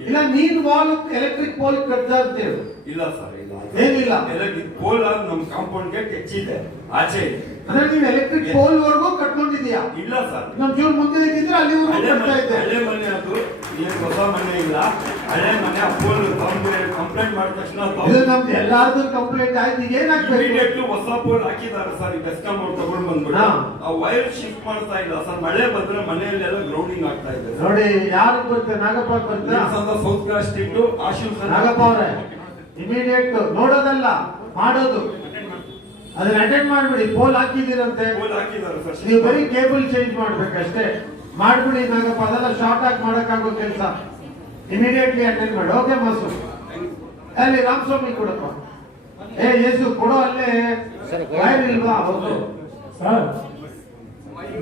ಇಲ್ಲ ನೀನ್ ವಾಲ್ ಎಲೆಕ್ಟ್ರಿಕ್ ಪೋಲ್ ಕಟ್ಟ ಅಂತ ಹೇಳು. ಇಲ್ಲ ಸರ್, ಇಲ್ಲ ಏನಿಲ್ಲ. ಎಲೆಕ್ಟ್ರಿಕ್ ಪೋಲ್ ನಮ್ ಕಾಂಪೌಂಡ್ ಗೆ ಟಚ್ ಇದೆ, ಆಚೆ ಇದೆ. ಅಂದ್ರೆ ನೀನ್ ಎಲೆಕ್ಟ್ರಿಕ್ ಪೋಲ್ ವರ್ಗೂ ಕಟ್ಕೊಂಡಿದ್ಯಾ? ಇಲ್ಲ ಸರ್, ನಮ್ ಚೂರು ಮುಂದೆ ಇದ್ದಿದ್ರೆ ಅಲ್ಲಿವರೆಗೂ ಕಟ್ತಾ ಇದ್ದೆ. ಹಳೆ ಮನೆ ಅದು, ಏನ್ ಹೊಸ ಮನೆ ಇಲ್ಲ, ಹಳೆ ಮನೆ. ಪೋಲ್ ಕಂಪ್ಲೇಂಟ್ ಮಾಡಿದ ತಕ್ಷಣ ಇದು ನಮ್ದು ಎಲ್ಲಾರ್ದು ಕಂಪ್ಲೇಂಟ್ ಆಯ್ತು. ಈಗ ಏನಾಗ್ಬೇಕು? ಹೊಸ ಪೋಲ್ ಹಾಕಿದ್ದಾರೆ ಸರ್. ಈಗ ಬೆಸ್ಕಾಂ ಅವ್ರು ತಗೊಂಡು ಬಂದ್ಬಿಟ್ಟು ಆ ವೈರ್ ಶಿಫ್ಟ್ ಮಾಡ್ತಾ ಇಲ್ಲ ಸರ್. ಮಳೆ ಬಂದ್ರೆ ಮನೆಯಲ್ಲೆಲ್ಲ ಗ್ರೌಂಡಿಂಗ್ ಆಗ್ತಾ ಇದೆ ನೋಡಿ. ಯಾರು ಬರ್ತಾರೆ? ನಾಗಪ್ಪ ಬರ್ತಾರೆ. ಸೌತ್ ಕ್ರಾಸ್ ಸ್ಟ್ರೀಟ್ ಆಶೀವ್ ಸರ್. ನಾಗಪ್ಪ ಅವರೇ, ಇಮಿಡಿಯೇಟ್ ನೋಡೋದಲ್ಲ ಮಾಡೋದು, ಅದನ್ನ ಅಟೆಂಡ್ ಮಾಡ್ಬಿಡಿ. ಪೋಲ್ ಹಾಕಿದಿರಂತೆ, ಪೋಲ್ ಹಾಕಿದ್ದಾರೆ ಸರ್. ನೀವು ಬರೀ ಕೇಬಲ್ ಚೇಂಜ್ ಮಾಡ್ಬೇಕಷ್ಟೇ. ಮಾಡ್ಬಿಡಿ ನಾಗಪ್ಪ, ಅದೆಲ್ಲ ಶಾರ್ಟ್ ಆಗಿ ಮಾಡಕ್ಕಾಗೋ ಕೆಲಸ. ಇಮಿಡಿಯೇಟ್ಲಿ ಅಟೆಂಡ್ ಮಾಡಿ. ಓಕೆ ಮಾಸು. ಅಲ್ಲಿ ರಾಮಸ್ವಾಮಿ ಕೊಡಪ್ಪ. ಯೇಸು ಕೊಡೋ, ಅಲ್ಲೇ ವೈರ್ ಇಲ್ವಾ? Okay sir.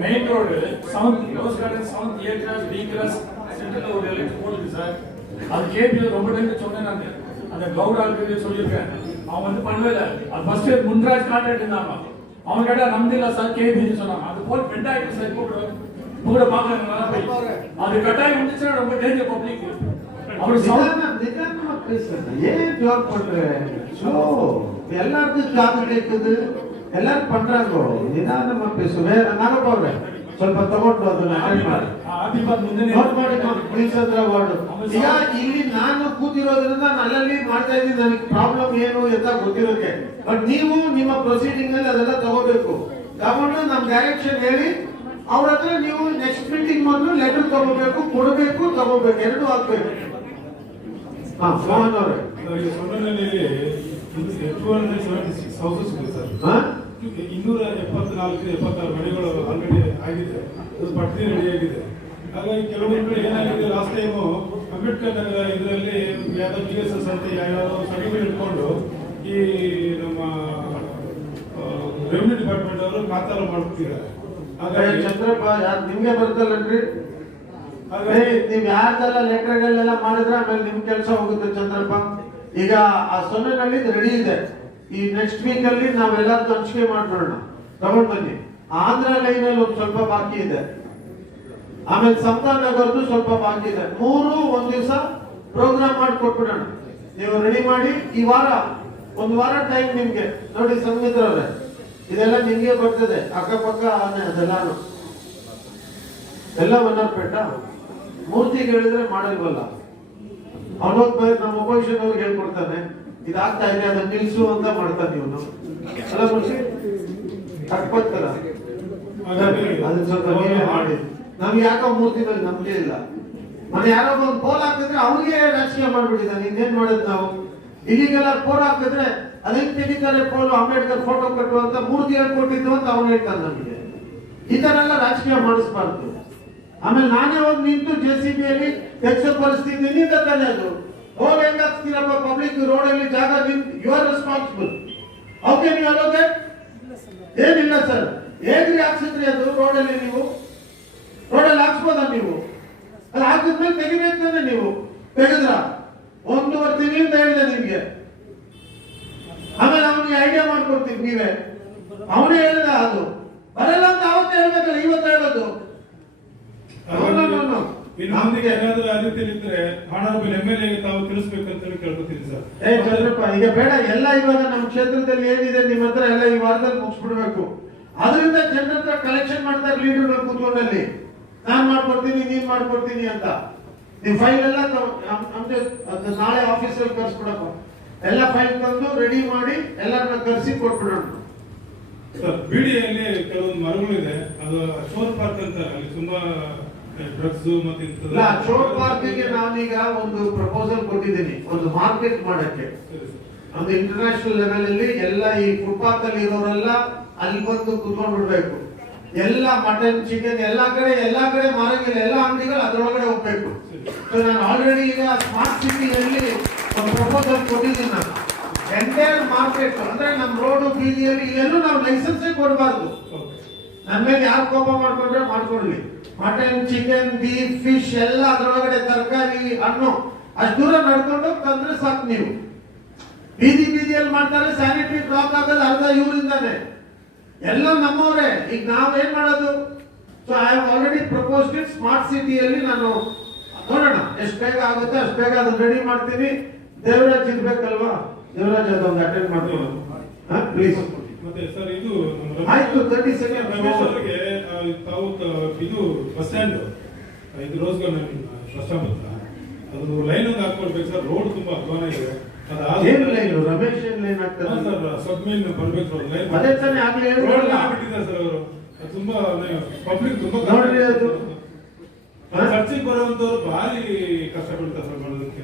Main road south rose garden south A cross B cross central road electric pole ಇದೆ ಸರ್. அது கேபியில் ரொம்ப டைம் சொன்னேன் நான். அந்த கவுட் ஆல்ரெடி சொல்லியிருக்கேன். அவன் வந்து பண்ணவே இல்லை. அது ஃபர்ஸ்ட் முன்ராஜ் கான்ட்ராக்ட் இருந்தாங்க. அவன் கேட்டா நம்பில சார் கேபின்னு சொன்னாங்க. அது போல் பெண்ட் ஆகிட்டு சார் இப்போ கூட பார்க்குறாங்க. அது கட்டாயம் வந்துச்சுன்னா ரொம்ப டேஞ்சர் பப்ளிக். அவர் நிதானமா பேசுறது ஏன் ஜோக் பண்ற? எல்லாருக்கும் காது கேட்குது, எல்லாரும் பண்றாங்க. ನಿಧಾನமா பேಸು. ನಾನು ಹೋಗ್ರೆ ಸ್ವಲ್ಪ ತಗೊಂಡು ಅದನ್ನ ಅಟೆಂಡ್ ಮಾಡಿ ನೋಟ್ ಮಾಡಿ ಪ್ಲೀಸ್ ಅಂದ್ರೆ ವರ್ಡ್. ಈಗ ಇಲ್ಲಿ ನಾನು ಕೂತಿರೋದ್ರಿಂದ ನನ್ನಲ್ಲಿ ಮಾಡ್ತಾ ಇದ್ದೀನಿ, ನನಗೆ ಪ್ರಾಬ್ಲಮ್ ಏನು ಅಂತ ಗೊತ್ತಿರುತ್ತೆ. ಬಟ್ ನೀವು ನಿಮ್ಮ ಪ್ರೊಸೀಡಿಂಗ್ ಅಲ್ಲಿ ಅದೆಲ್ಲ ತಗೋಬೇಕು. ತಗೊಂಡು ನಮ್ ಡೈರೆಕ್ಷನ್ ಹೇಳಿ ಅವ್ರ ಹತ್ರ ನೀವು ನೆಕ್ಸ್ಟ್ ಮೀಟಿಂಗ್ ಮೊದಲು ಲೆಟರ್ ತಗೋಬೇಕು, ಕೊಡಬೇಕು, ತಗೋಬೇಕು, ಎರಡು ಆಗ್ಬೇಕು. ಹಾ, ಮೋಹನ್ ಅವರೇ, ಇನ್ನೂರ 74-76 ಮನೆಗಳು ಆಲ್ರೆಡಿ ಆಗಿದೆ, ಅದು ಪಟ್ಟಿ ರೆಡಿ ಆಗಿದೆ. ಹಾಗಾಗಿ ಕೆಲವೊಂದು ಕಡೆ ಏನಾಗಿದೆ, ಲಾಸ್ಟ್ ಟೈಮು ಅಂಬೇಡ್ಕರ್ ನಗರ ಇದರಲ್ಲಿ ಯಾವ್ದೋ BSS ಅಂತ ಯಾವ್ಯಾವ ಸರ್ಟಿಫಿಕೇಟ್ ಇಟ್ಕೊಂಡು ಈ ನಮ್ಮ ರೆವಿನ್ಯೂ ಡಿಪಾರ್ಟ್ಮೆಂಟ್ ಅವರು ಖಾತಾರ ಮಾಡ್ತಿದ್ದಾರೆ. ಹಾಗಾಗಿ ಚಂದ್ರಪ್ಪ ನಿಮ್ಗೆ ಬರ್ತಲ್ಲನ್ರಿ, ನೀವ್ ಯಾರ್ದೆಲ್ಲ ಲೆಟರ್ಗಳೆಲ್ಲ ಮಾಡಿದ್ರೆ ಆಮೇಲೆ ನಿಮ್ ಕೆಲಸ ಹೋಗುತ್ತೆ ಚಂದ್ರಪ್ಪ. ಈಗ ಆ ಸೊನ್ನೆನಲ್ಲಿ ರೆಡಿ ಇದೆ. ಈ ನೆಕ್ಸ್ಟ್ ವೀಕ್ ಅಲ್ಲಿ ನಾವೆಲ್ಲರೂ ಹಂಚಿಕೆ ಮಾಡೋಣ, ತಗೊಂಡ್ ಬನ್ನಿ. ಆಂಧ್ರ ಲೈನ್ ಅಲ್ಲಿ ಒಂದು ಸ್ವಲ್ಪ ಬಾಕಿ ಇದೆ, ಆಮೇಲೆ ಸಮತಾ ನಗರದ್ದು ಸ್ವಲ್ಪ ಬಾಕಿ ಇದೆ. ಮೂರು ಒಂದ್ ದಿವಸ ಪ್ರೋಗ್ರಾಮ್ ಮಾಡಿ ಕೊಟ್ಬಿಡೋಣ. ನೀವು ರೆಡಿ ಮಾಡಿ. ಈ ವಾರ ಒಂದು ವಾರ ಟೈಮ್ ನಿಮ್ಗೆ. ನೋಡಿ ಸಂಗೀತರವ್ರೆ, ಇದೆಲ್ಲ ನಿಮ್ಗೆ ಬರ್ತದೆ, ಅಕ್ಕಪಕ್ಕ ಅದೆಲ್ಲಾನು ಎಲ್ಲ ಮನ್ನಾರ್ಪೇಟ ಮೂರ್ತಿಗೆ ಹೇಳಿದ್ರೆ ಮಾಡಲ್ವಲ್ಲ. ಅವನೋದ್ ನಮ್ಮ ಅಪೋಸಿಷನ್ ಅವ್ರಿಗೆ ಹೇಳ್ಕೊಡ್ತಾನೆ, ಇದಾಗ್ತಾ ಇದೆ ಅದನ್ನ ನಿಲ್ಸು ಅಂತ ಮಾಡ್ತಾನೆ ಇವನು. ಅಲ್ಲ ಮುನ್ಸಿ ತಪ್ಪತ್ತರ ಅದನ್ನ ಸ್ವಲ್ಪ ನೀವೇ ಮಾಡಿ. ನಮ್ಗೆ ಯಾಕೋ ಮೂರ್ತಿ ಮೇಲೆ ನಂಬಿಕೆ ಇಲ್ಲ. ಮತ್ತೆ ಯಾರೋ ಒಂದು ಪೋಲ್ ಹಾಕಿದ್ರೆ ಅವ್ರಿಗೆ ರಾಜಕೀಯ ಮಾಡ್ಬಿಟ್ಟಿದ್ದಾನೆ. ಇನ್ನೇನ್ ಮಾಡೋದು ನಾವು? ಇಲ್ಲಿಗೆಲ್ಲ ಪೋಲ್ ಹಾಕಿದ್ರೆ ಅದೇನ್ ತೆಗಿತಾರೆ ಪೋಲ್, ಅಂಬೇಡ್ಕರ್ ಫೋಟೋ ಕಟ್ಟುವಂತ ಮೂರ್ತಿ ಹೇಳ್ಕೊಟ್ಟಿದ್ದು ಅಂತ ಅವ್ನು ಹೇಳ್ತಾನೆ ನಮಗೆ. ಈ ತರ ಎಲ್ಲ ರಾಜಕೀಯ ಮಾಡಿಸ್ಬಾರ್ದು. ಆಮೇಲೆ ನಾನೇ ಹೋಗಿ ನಿಂತು JCB ಅಲ್ಲಿ ತೆಗ್ಸೋ ಪರಿಸ್ಥಿತಿ ನಿನ್ನಿಂದ ತಾನೇ ಅದು. ಹೋಗಿ ಹೆಂಗ್ ಹಾಕ್ತೀರಪ್ಪ ಪಬ್ಲಿಕ್ ರೋಡ್ ಅಲ್ಲಿ ಜಾಗ, you are responsible. How can you allow that? ಏನಿಲ್ಲ ಸರ್, ಹೇಗ್ರಿ ಹಾಕ್ಸಿದ್ರಿ ಅದು ರೋಡ್ ಅಲ್ಲಿ? ನೀವು ರೋಡ್ ಅಲ್ಲಿ ಹಾಕ್ಸ್ಬೋದಾ ನೀವು? ಅದು ಹಾಕಿದ್ಮೇಲೆ ತೆಗಿಬೇಕು ತಾನೆ ನೀವು. ತೆಗೆದ್ರ 1.5 ತಿಂಗಳಿಂದ ಹೇಳಿದೆ ನಿಮ್ಗೆ. ಆಮೇಲೆ ಅವನಿಗೆ ಐಡಿಯಾ ಮಾಡ್ಕೊಡ್ತೀವಿ ನೀವೇ. ಅವನೇ ಹೇಳಿದ ಅದು ಬರಲ್ಲ ಅಂತ ಅವತ್ತೇ ಹೇಳ್ಬೇಕಲ್ಲ, ಇವತ್ತು ಹೇಳೋದು. ನಮ್ಗೆ ಏನಾದ್ರೂ ಆ ರೀತಿ ಇದ್ರೆ ಆನರಬಲ್ MLA ತಾವು ತಿಳಿಸ್ಬೇಕಂತ ಕೇಳ್ಕೊತೀನಿ ಸರ್. ಚಂದ್ರಪ್ಪ, ಈಗ ಬೇಡ, ಎಲ್ಲ ಇವಾಗ ನಮ್ಮ ಕ್ಷೇತ್ರದಲ್ಲಿ ಏನಿದೆ ನಿಮ್ಮ ಹತ್ರ ಎಲ್ಲ ಈ ವಾರದಲ್ಲಿ ಮುಗಿಸ್ಬಿಡ್ಬೇಕು. ಅದರಿಂದ ಜನರ ಹತ್ರ ಕಲೆಕ್ಷನ್ ಮಾಡ್ತಾರೆ ಲೀಡರ್ಗಳು ಕೂತ್ಕೊಂಡಲ್ಲಿ, ನಾನ್ ಮಾಡ್ಕೊಡ್ತೀನಿ, ನೀನ್ ಮಾಡ್ಕೊಡ್ತೀನಿ ಅಂತ. ನೀವು ಫೈಲ್ ಎಲ್ಲ ನಮ್ಗೆ ನಾಳೆ ಆಫೀಸಲ್ಲಿ ಕರ್ಸ್ಬಿಡಪ್ಪ. ಎಲ್ಲ ಫೈಲ್ ತಂದು ರೆಡಿ ಮಾಡಿ ಎಲ್ಲರನ್ನ ಕರ್ಸಿ ಕೊಟ್ಬಿಡೋಣ. ಸರ್, BDಯಲ್ಲಿ ಕೆಲವೊಂದು ಮರಗಳಿದೆ, ಅದು ಚೋರ್ ಪಾರ್ಕ್ ಅಂತ, ಅಲ್ಲಿ ತುಂಬಾ ಡ್ರಗ್ಸ್ ಮತ್ತೆ ಚೋರ್ ಪಾರ್ಕಿಗೆ ನಾನೀಗ ಒಂದು ಪ್ರಪೋಸಲ್ ಕೊಟ್ಟಿದ್ದೀನಿ, ಒಂದು ಮಾರ್ಕೆಟ್ ಮಾಡಕ್ಕೆ. ಒಂದು ಇಂಟರ್ನ್ಯಾಷನಲ್ ಲೆವೆಲ್ ಅಲ್ಲಿ ಎಲ್ಲ ಈ ಫುಟ್ಪಾತ್ ಅಲ್ಲಿ ಇರೋರೆಲ್ಲ ಅಲ್ಲಿ ಬಂದು ಕುತ್ಕೊಂಡು ಬಿಡ್ಬೇಕು. ಎಲ್ಲ ಮಟನ್, ಚಿಕನ್ ಎಲ್ಲಾ ಕಡೆ ಮಾರಂಗಿಲ್ಲ, ಎಲ್ಲ ಅಂಗಡಿಗಳು ಅದ್ರೊಳಗಡೆ ಹೋಗ್ಬೇಕು. ಸೊ ನಾನು ಆಲ್ರೆಡಿ ಈಗ ಸ್ಮಾರ್ಟ್ ಸಿಟಿಯಲ್ಲಿ ಒಂದು ಪ್ರಪೋಸಲ್ ಕೊಟ್ಟಿದ್ದೀನಿ. ನಾನು ಎಂಟೈರ್ ಮಾರ್ಕೆಟ್ ಅಂದ್ರೆ ನಮ್ಮ ರೋಡು ಬೀದಿಯಲ್ಲಿ ಎಲ್ಲೂ ನಾವು ಲೈಸೆನ್ಸೇ ಕೊಡಬಾರ್ದು. ನನ್ನ ಮೇಲೆ ಯಾರು ಕೋಪ ಮಾಡ್ಕೊಂಡ್ರೆ ಮಾಡ್ಕೊಡ್ಲಿ. ಮಟನ್, ಚಿಕನ್, ಬೀಫ್, ಫಿಶ್ ಎಲ್ಲ ಅದ್ರೊಳಗಡೆ, ತರಕಾರಿ, ಹಣ್ಣು ಅಷ್ಟು ದೂರ ನಡ್ಕೊಂಡು ತಂದ್ರೆ ಸಾಕು. ನೀವು ಬೀದಿಯಲ್ಲಿ ಮಾಡ್ತಾರೆ, ಸ್ಯಾನಿಟರಿ ಬ್ಲಾಕ್ ಆಗೋದು ಅರ್ಧ ಇವರಿಂದಾನೆ, ಎಲ್ಲ ನಮ್ಮವರೇ. ಈಗ ನಾವೇನ್ ಮಾಡೋದು? So I have already proposed it. Smart ಸಿಟಿಯಲ್ಲಿ ನಾನು ನೋಡೋಣ ಎಷ್ಟು ಬೇಗ ಆಗುತ್ತೆ ಅಷ್ಟು ಬೇಗ ಅದನ್ನ ರೆಡಿ ಮಾಡ್ತೀನಿ. ದೇವರಾಜ್ ಇರ್ಬೇಕಲ್ವಾ, ದೇವರಾಜ್ ಅದೊಂದು ಅಟೆಂಡ್ ಮಾಡ್ತೀನಿ ಪ್ಲೀಸ್. ಮತ್ತೆ ಸರ್, ಇದು ಆಯ್ತು 30 ಸೆಕೆಂಡ್. ರಮೇಶ್ ಅವರಿಗೆ ತಾವು ಇದು ಬಸ್ ಸ್ಟ್ಯಾಂಡ್, ಇದು ರೋಸ್ಗರ್ ಬಸ್ ಸ್ಟಾಪ್ ಹತ್ರ ಅದು ಲೈನ್ ಒಂದು ಹಾಕೊಳ್ಬೇಕು ಸರ್. ರೋಡ್ ತುಂಬಾ ಅಧ್ವಾನ ಇದೆ. ಏನ್ ಲೈನ್ ರಮೇಶ್ ಲೈನ್ ಆಗ್ತದೆ ಸರ್, ಸಬ್ ಮೇಲ್ ಬರ್ಬೇಕು ಲೈನ್. ಅದೇ ತಾನೇ ಆಗ್ಲೇ ಬಿಟ್ಟಿದ್ದಾರೆ ಸರ್ ಅವರು. ತುಂಬಾ ಪಬ್ಲಿಕ್ ತುಂಬಾ ನೋಡ್ರಿ, ಅದು ಚರ್ಚೆಗೆ ಬರುವಂತವ್ರು ಭಾರಿ ಕಷ್ಟಪಡ್ತಾರೆ ಸರ್ ಮಾಡೋದಕ್ಕೆ.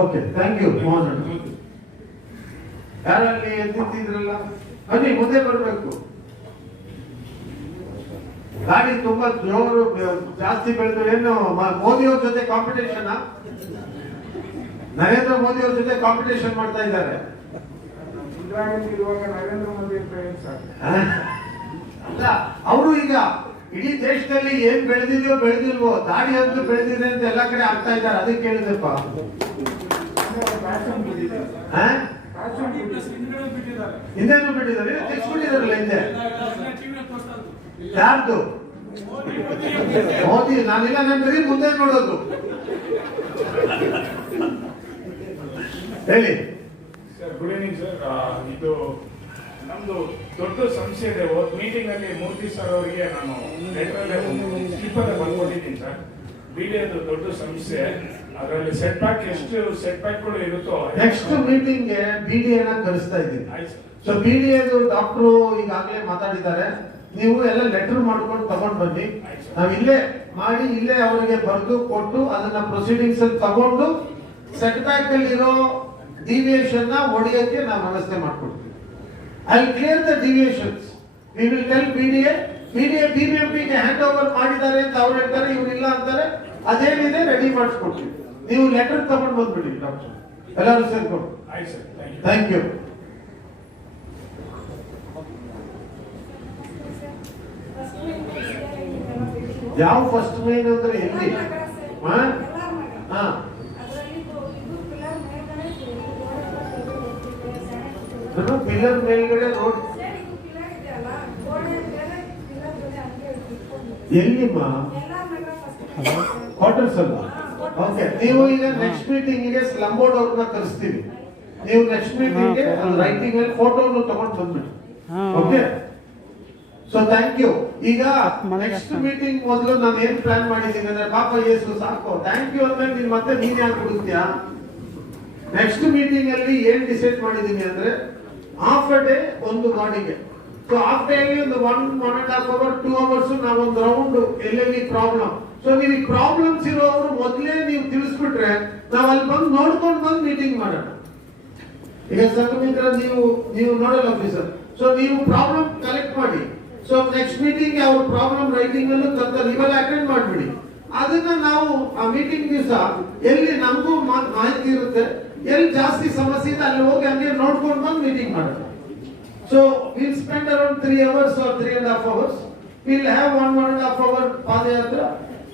Okay, thank you Mohan. ಯಾರಲ್ಲಿ ಎದ್ದಿದ್ರಲ್ಲ, ಬನ್ನಿ ಮುಂದೆ ಬರ್ಬೇಕು. ಗಾಡಿ ತುಂಬಾ ಜೋರು ಜಾಸ್ತಿ ಬೆಳೆದು ಏನು ಮೋದಿ ಅವ್ರ ಜೊತೆ ಕಾಂಪಿಟೇಷನ್, ನರೇಂದ್ರ ಮೋದಿ ಅವ್ರ ಜೊತೆ ಕಾಂಪಿಟೇಷನ್ ಮಾಡ್ತಾ ಇದ್ದಾರೆ. ಇರುವಾಗ ನರೇಂದ್ರ ಮೋದಿ ಅಂತ ಹೇಳಿ ಸರ್. ಅಲ್ಲ, ಅವರು ಈಗ ಇಡೀ ದೇಶದಲ್ಲಿ ಏನ್ ಬೆಳೆದಿದೆಯೋ ಬೆಳೆದಿಲ್ವೋ, ದಾಡಿ ಅಂತೂ ಬೆಳೆದಿದೆ ಅಂತ ಎಲ್ಲ ಕಡೆ ಆಗ್ತಾ ಇದ್ದಾರೆ. ಅದಕ್ಕೆ ಕೇಳಿದೆಪ್ಪ. ಹಿಂದೆನೂ ಬಿಟ್ಟಿದ್ದಾರೆ, ತೆಗ್ಸ್ಬಿಟ್ಟಿದಾರಲ್ಲ ಹಿಂದೆ. ಯಾರ್ದು? ಮೋದಿ. ನಾನಿಲ್ಲ, ನಾನು ಬರೀ ಮುಂದೆ ನೋಡೋದು. ಹೇಳಿ ಸರ್. Good evening sir. ಇದು ನಮ್ದು ದೊಡ್ಡ ಸಮಸ್ಯೆ ಇದೆ. ಮೀಟಿಂಗ್ ಅಲ್ಲಿ ಮೂರ್ತಿ ಸರ್ ಅವರಿಗೆ ನಾನು ಸ್ಲಿಪ್ಪರ್ ಬರ್ಕೊಟ್ಟಿದ್ದೀನಿ ಸರ್. ಬಿಡಿಎದು ದೊಡ್ಡ ಸಮಸ್ಯೆ, ಅದರಲ್ಲಿ ಸೆಟ್ ಬ್ಯಾಕ್ ಎಷ್ಟು ಸೆಟ್ ಬ್ಯಾಕ್ಗಳು ಇರುತ್ತೋ ನೆಕ್ಸ್ಟ್ ಮೀಟಿಂಗ್ ಗೆ ಬಿಡಿಎನ ಕಳಿಸ್ತಾ ಇದ್ದೀನಿ. ಸೊ ಬಿಡಿಎದು ಡಾಕ್ಟ್ರು ಈಗಾಗಲೇ ಮಾತಾಡಿದ್ದಾರೆ. ನೀವು ಎಲ್ಲ ಲೆಟರ್ ಮಾಡ್ಕೊಂಡು ತಗೊಂಡ್ ಬನ್ನಿ. ನಾವು ಇಲ್ಲೇ ಮಾಡಿ ಇಲ್ಲೇ ಅವರಿಗೆ ಬರೆದು ಕೊಟ್ಟು ಅದನ್ನ ಪ್ರೊಸೀಡಿಂಗ್ಸ್ ಅಲ್ಲಿ ತಗೊಂಡು ಸೆಟ್ ಬ್ಯಾಕ್ ಅಲ್ಲಿ ಇರೋ ಡಿವಿಯೇಷನ್ ನ ಹೊಡೆಯಕ್ಕೆ ನಾವು ವ್ಯವಸ್ಥೆ ಮಾಡ್ಕೊಡ್ತೀವಿ. I will clear the deviations. We will tell BDA BBMP ಗೆ ಹ್ಯಾಂಡ್ ಓವರ್ ಮಾಡಿದ್ದಾರೆ ಅಂತ ಅವ್ರು ಹೇಳ್ತಾರೆ, ಇವ್ರು ಇಲ್ಲ ಅಂತಾರೆ. ಅದೇನಿದೆ ರೆಡಿ ಮಾಡಿಸ್ಕೊಡ್ತೀವಿ. ನೀವು ಲೆಟರ್ ತಗೊಂಡು ಬಂದ್ಬಿಡಿ ಡಾಕ್ಟರ್, ಎಲ್ಲರೂ ಸೇರ್ಕೊಂಡು. Thank you. ಯಾವ ಫಸ್ಟ್ ಮೇನ್ ಅಂದ್ರೆ ಎಲ್ಲಿ? ಪಿಲ್ಲರ್ ಮೇಲ್ಗಡೆ ರೋಡ್ ಎಲ್ಲಿಮ್ಮ? ಕ್ವಾರ್ಟರ್ಸ್ ಅಲ್ಲ. ಓಕೆ, ನೀವು ಈಗ ನೆಕ್ಸ್ಟ್ ಮೀಟಿಂಗ್ ಗೆ ಸ್ಲಮ್ ಬೋರ್ಡ್ ಅವ್ರನ್ನ ಕರೆಸ್ತೀವಿ. ನೀವು ನೆಕ್ಸ್ಟ್ ಮೀಟಿಂಗ್ ಗೆ ರೈಟಿಂಗ್ ಅಲ್ಲಿ ಫೋಟೋನು ತಗೊಂಡು ಬಂದ್ಬಿಡಿ. Okay, so thank you. ಈಗ ನೆಕ್ಸ್ಟ್ ಮೀಟಿಂಗ್ ಮೊದಲು ನಾನು ಏನ್ ಪ್ಲಾನ್ ಮಾಡಿದ್ದೀನಿ ಅಂದ್ರೆ, ಪಾಪ ಯೇಸು ಸಾಕು, ಥ್ಯಾಂಕ್ ಯು ಅಂದ್ರೆ ನೀನ್ ಮತ್ತೆ ನೀನ್ ಯಾಕೆ ಹುಡುಕ್ತೀಯಾ? ನೆಕ್ಸ್ಟ್ ಮೀಟಿಂಗ್ ಅಲ್ಲಿ ಏನ್ ಡಿಸೈಡ್ ಮಾಡಿದೀನಿ ಅಂದ್ರೆ, ಹಾಫ್ ಅ ಡೇ ಒಂದು ಗಾಡಿಗೆ. ಸೊ ಹಾಫ್ ಡೇ ಅಲ್ಲಿ ಒಂದು 1.5 hour 2 hours ನಾವೊಂದು ರೌಂಡ್ ಎಲ್ಲೆಲ್ಲಿ ಪ್ರಾಬ್ಲಮ್. ಸೊ ನೀವು ಈ ಪ್ರಾಬ್ಲಮ್ಸ್ ಇರೋರು ಮೊದಲೇ ನೀವು ತಿಳಿಸ್ಬಿಟ್ರೆ ನಾವು ಅಲ್ಲಿ ಬಂದು ನೋಡ್ಕೊಂಡು ಬಂದು ಮೀಟಿಂಗ್ ಮಾಡೋಣ. ಈಗ ಸಂಗಮಿತ್ರ ನೀವು ನೋಡಲ್ ಆಫೀಸರ್, ಸೊ ನೀವು ಪ್ರಾಬ್ಲಮ್ ಕಲೆಕ್ಟ್ ಮಾಡಿ. ಸೊ ನೆಕ್ಸ್ಟ್ ಮೀಟಿಂಗ್ ಅವ್ರ ಪ್ರಾಬ್ಲಮ್ ರೈಟಿಂಗ್ ಅಲ್ಲೂ ತಂದ ನೀವೆಲ್ಲ ಅಟೆಂಡ್ ಮಾಡ್ಬಿಡಿ. ಅದನ್ನ ನಾವು ಆ ಮೀಟಿಂಗ್ ದಿವಸ ಎಲ್ಲಿ ನಮಗೂ ಮಾಹಿತಿ ಇರುತ್ತೆ, ಎಲ್ಲಿ ಜಾಸ್ತಿ ಸಮಸ್ಯೆ ಇದೆ ಅಲ್ಲಿ ಹೋಗಿ ಹಂಗೆ ನೋಡ್ಕೊಂಡು ಬಂದು ಮೀಟಿಂಗ್ ಮಾಡೋಣ. So will spend around 3 hours or 3.5 hours. We'll have 1.5 hour ಪಾದಯಾತ್ರಾ.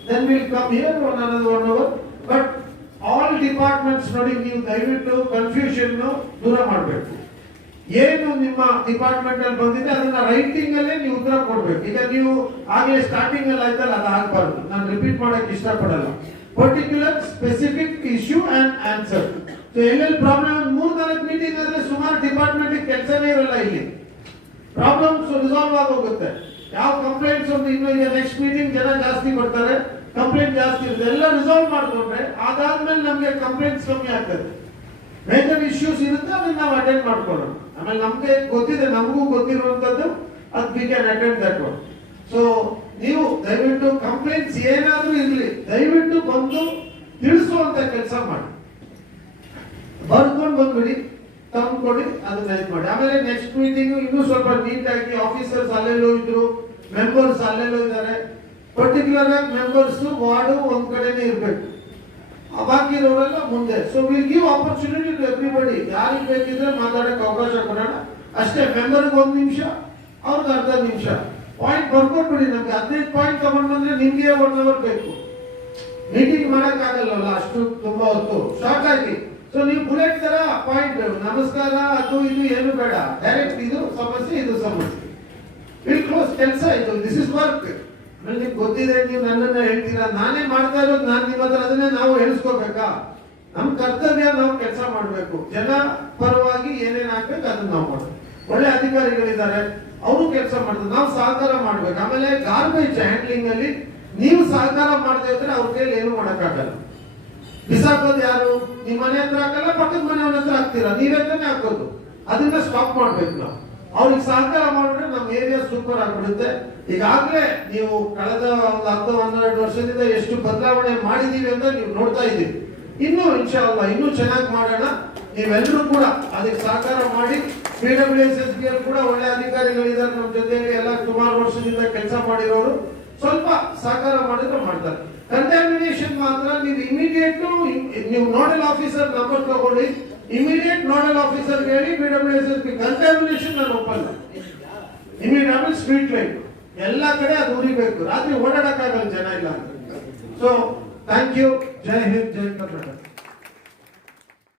Then we'll come here another 1 hour. But all departments ನೋಡಿ, ನೀವು ದಯವಿಟ್ಟು ಕನ್ಫ್ಯೂಷನ್ ದೂರ ಮಾಡಬೇಕು. ಏನು ನಿಮ್ಮ ಡಿಪಾರ್ಟ್ಮೆಂಟ್ ಅಲ್ಲಿ ಬಂದಿದೆ ಅದನ್ನ ರೈಟಿಂಗ್ ಅಲ್ಲೇ ನೀವು ಉತ್ತರ ಕೊಡ್ಬೇಕು. ಈಗ ನೀವು ಆಗಲೇ ಸ್ಟಾರ್ಟಿಂಗ್ ಅಲ್ಲಿ ಆಯ್ತಲ್ಲ, ಅದು ಆಗಬಾರ್ದು. ನಾನು ರಿಪೀಟ್ ಮಾಡಕ್ಕೆ ಇಷ್ಟಪಡಲ್ಲ. Particular specific issue and answer. So ಎಲ್ಲೆಲ್ಲಿ ಪ್ರಾಬ್ಲಮ್ 3-4 ಮೀಟಿಂಗ್ ಆದ್ರೆ ಸುಮಾರು ಡಿಪಾರ್ಟ್ಮೆಂಟ್ ಕೆಲಸನೇ ಇರಲ್ಲ. ಇಲ್ಲಿ ಪ್ರಾಬ್ಲಮ್ಸ್ ರಿಸಾಲ್ವ್ ಆಗೋಗುತ್ತೆ. ಯಾವ ಕಂಪ್ಲೇಂಟ್ಸ್ ಒಂದು ಇನ್ನು ಈಗ ನೆಕ್ಸ್ಟ್ ಮೀಟಿಂಗ್ ಜನ ಜಾಸ್ತಿ ಬರ್ತಾರೆ, ಕಂಪ್ಲೇಂಟ್ ಜಾಸ್ತಿ ಇರುತ್ತೆ, ಎಲ್ಲ ರಿಸಾಲ್ವ್ ಮಾಡ್ಕೊಂಡ್ರೆ ಅದಾದ್ಮೇಲೆ ನಮ್ಗೆ ಕಂಪ್ಲೇಂಟ್ಸ್ ಕಮ್ಮಿ ಆಗ್ತದೆ. ಮೇಜರ್ ಇಶ್ಯೂಸ್ ಇರುತ್ತೆ, ಅದನ್ನ ನಾವು ಅಟೆಂಡ್ ಮಾಡ್ಕೊಳ್ಳೋಣ. ಆಮೇಲೆ ನಮ್ಗೆ ಗೊತ್ತಿದೆ, ನಮಗೂ ಗೊತ್ತಿರುವಂತದ್ದು, ಅದು we can attend that one. So ನೀವು ದಯವಿಟ್ಟು ಕಂಪ್ಲೇಂಟ್ಸ್ ಏನಾದ್ರೂ ಇರ್ಲಿ, ದಯವಿಟ್ಟು ಬಂದು ತಿಳಿಸುವಂತ ಕೆಲಸ ಮಾಡಿ. ಬರ್ಕೊಂಡು ಬಂದ್ಬಿಡಿ, ತಂದ್ಕೊಡಿ, ಅದನ್ನ ಇದು ಮಾಡಿ. ಆಮೇಲೆ ನೆಕ್ಸ್ಟ್ ಮೀಟಿಂಗ್ ಇನ್ನೂ ಸ್ವಲ್ಪ ನೀಟಾಗಿ ಆಫೀಸರ್ಸ್ ಅಲ್ಲೆಲ್ಲೋ ಇದ್ರು, ಮೆಂಬರ್ಸ್ ಅಲ್ಲೆಲ್ಲೋ ಇದ್ದಾರೆ. ಪರ್ಟಿಕ್ಯುಲರ್ ಆಗಿ ಮೆಂಬರ್ಸ್ ವಾರ್ಡು ಒಂದ್ ಕಡೆನೇ ಇರ್ಬೇಕು, ಬಾಕಿ ಇರೋರೆಲ್ಲ ಮುಂದೆ. So will give opportunity to everybody. ಯಾರಿಗೆ ಬೇಕಿದ್ರೆ ಮಾತಾಡಕ್ಕೆ ಅವಕಾಶ ಕೊಡೋಣ ಅಷ್ಟೇ. ಮೆಂಬರ್ಗೆ 1 ನಿಮಿಷ, ಅವ್ರಿಗೆ ಅರ್ಧ ನಿಮಿಷ. ಪಾಯಿಂಟ್ ಬರ್ಕೊಟ್ಬಿಡಿ. ನಮ್ಗೆ 15 ಪಾಯಿಂಟ್ ತಗೊಂಡ್ ಬಂದ್ರೆ ನಿಮ್ಗೆ 1 hour ಬೇಕು. ಮೀಟಿಂಗ್ ಮಾಡಕ್ ಆಗಲ್ಲ ಅಷ್ಟು ತುಂಬಾ ಹೊತ್ತು, ಶಾರ್ಟ್ ಆಗಿ. ಸೊ ನೀವು ಬುಲೆಟ್ ತರ ಪಾಯಿಂಟ್, ನಮಸ್ಕಾರ ಅದು ಇದು ಏನು ಬೇಡ, ಡೈರೆಕ್ಟ್ ಇದು ಸಮಸ್ಯೆ ಇದು ಸಮಸ್ಯೆ, ವಿಲ್ ಕ್ಲೋಸ್ ಕೆಲಸ. ಇದು ದಿಸ್ ಇಸ್ ವರ್ಕ್. ನಿಮ್ಗೆ ಗೊತ್ತಿದೆ, ನೀವು ನನ್ನನ್ನ ಹೇಳ್ತೀರಾ, ನಾನೇ ಮಾಡ್ತಾ ಇರೋದು, ನಾನು ನಿಮ್ಮ ಹತ್ರ ಅದನ್ನೇ ನಾವು ಹೇಳಿಸ್ಕೋಬೇಕಾ? ನಮ್ ಕರ್ತವ್ಯ, ನಾವು ಕೆಲಸ ಮಾಡ್ಬೇಕು. ಜನ ಪರವಾಗಿ ಏನೇನ್ ಆಗ್ಬೇಕು ಅದನ್ನ ನಾವು ಮಾಡ್ಬೇಕು. ಒಳ್ಳೆ ಅಧಿಕಾರಿಗಳಿದ್ದಾರೆ, ಅವರು ಕೆಲಸ ಮಾಡ್ತಾರೆ, ನಾವು ಸಹಕಾರ ಮಾಡ್ಬೇಕು. ಆಮೇಲೆ ಗಾರ್ಬೇಜ್ ಹ್ಯಾಂಡ್ಲಿಂಗ್ ಅಲ್ಲಿ ನೀವು ಸಹಕಾರ ಮಾಡದೇ ಇದ್ರೆ ಅವ್ರ ಕೈಲಿ ಏನು ಮಾಡಕ್ಕಾಗಲ್ಲ. ಬಿಸಾಕೋದು ಯಾರು? ನಿಮ್ಮ ಮನೆ ಹತ್ರ ಹಾಕಲ್ಲ, ಪಕ್ಕದ ಮನೆಯವರ ಹತ್ರ ಹಾಕ್ತೀರಾ, ನೀವೇತಾನೆ ಹಾಕೋದು. ಅದನ್ನ ಸ್ಟಾಪ್ ಮಾಡ್ಬೇಕು ನಾವು. ಅವ್ರಿಗೆ ಸಹಕಾರ ಮಾಡಿದ್ರೆ ನಮ್ಮ ಏರಿಯಾ ಸೂಪರ್ ಆಗ್ಬಿಡುತ್ತೆ. ಈಗಾಗಲೇ ನೀವು ಕಳೆದ ಒಂದು 10-12 ವರ್ಷದಿಂದ ಎಷ್ಟು ಬದಲಾವಣೆ ಮಾಡಿದೀವಿ ಅಂತ ನೀವು ನೋಡ್ತಾ ಇದ್ದೀವಿ. ಇನ್ನೂ ಇನ್ಶಾಅಲ್ಲಾ ಇನ್ನೂ ಚೆನ್ನಾಗಿ ಮಾಡೋಣ. ನೀವೆಲ್ಲರೂ ಕೂಡ ಅದಕ್ಕೆ ಸಹಕಾರ ಮಾಡಿ. PWSS ಕೂಡ ಒಳ್ಳೆ ಅಧಿಕಾರಿಗಳಿದ್ದಾರೆ ನಮ್ಮ ಜೊತೆಯಲ್ಲಿ, ಎಲ್ಲ ಸುಮಾರು ವರ್ಷದಿಂದ ಕೆಲಸ ಮಾಡಿರೋರು. ಸ್ವಲ್ಪ ಸಹಕಾರ ಮಾಡಿದ್ರೆ ಮಾಡ್ತಾರೆ. ಕಂಟ್ಯಾಮಿನೇಷನ್ ಮಾತ್ರ ನೀವು ಇಮಿಡಿಯೇಟ್ ನೀವು ನೋಡಲ್ ಆಫೀಸರ್ ನಂಬರ್ ತಗೊಳ್ಳಿ, ಇಮಿಡಿಯೇಟ್ ನೋಡಲ್ ಆಫೀಸರ್ ಹೇಳಿ PWSS ಕಂಟ್ಯಾಮಿನೇಷನ್ ನಾನು ಒಪ್ಪಲ್ಲ. ಇಮಿಡಿಯೇಟ್ ಸ್ಟ್ರೀಟ್ ಲೈಟ್ ಎಲ್ಲ ಕಡೆ ಅದು ಉರಿಬೇಕು, ರಾತ್ರಿ ಓಡಾಡಕ್ಕಾಗಲ್ಲ ಜನ ಇಲ್ಲ. So thank you. ಜೈ ಹಿಂದ್, ಜೈ ಕರ್ನಾಟಕ.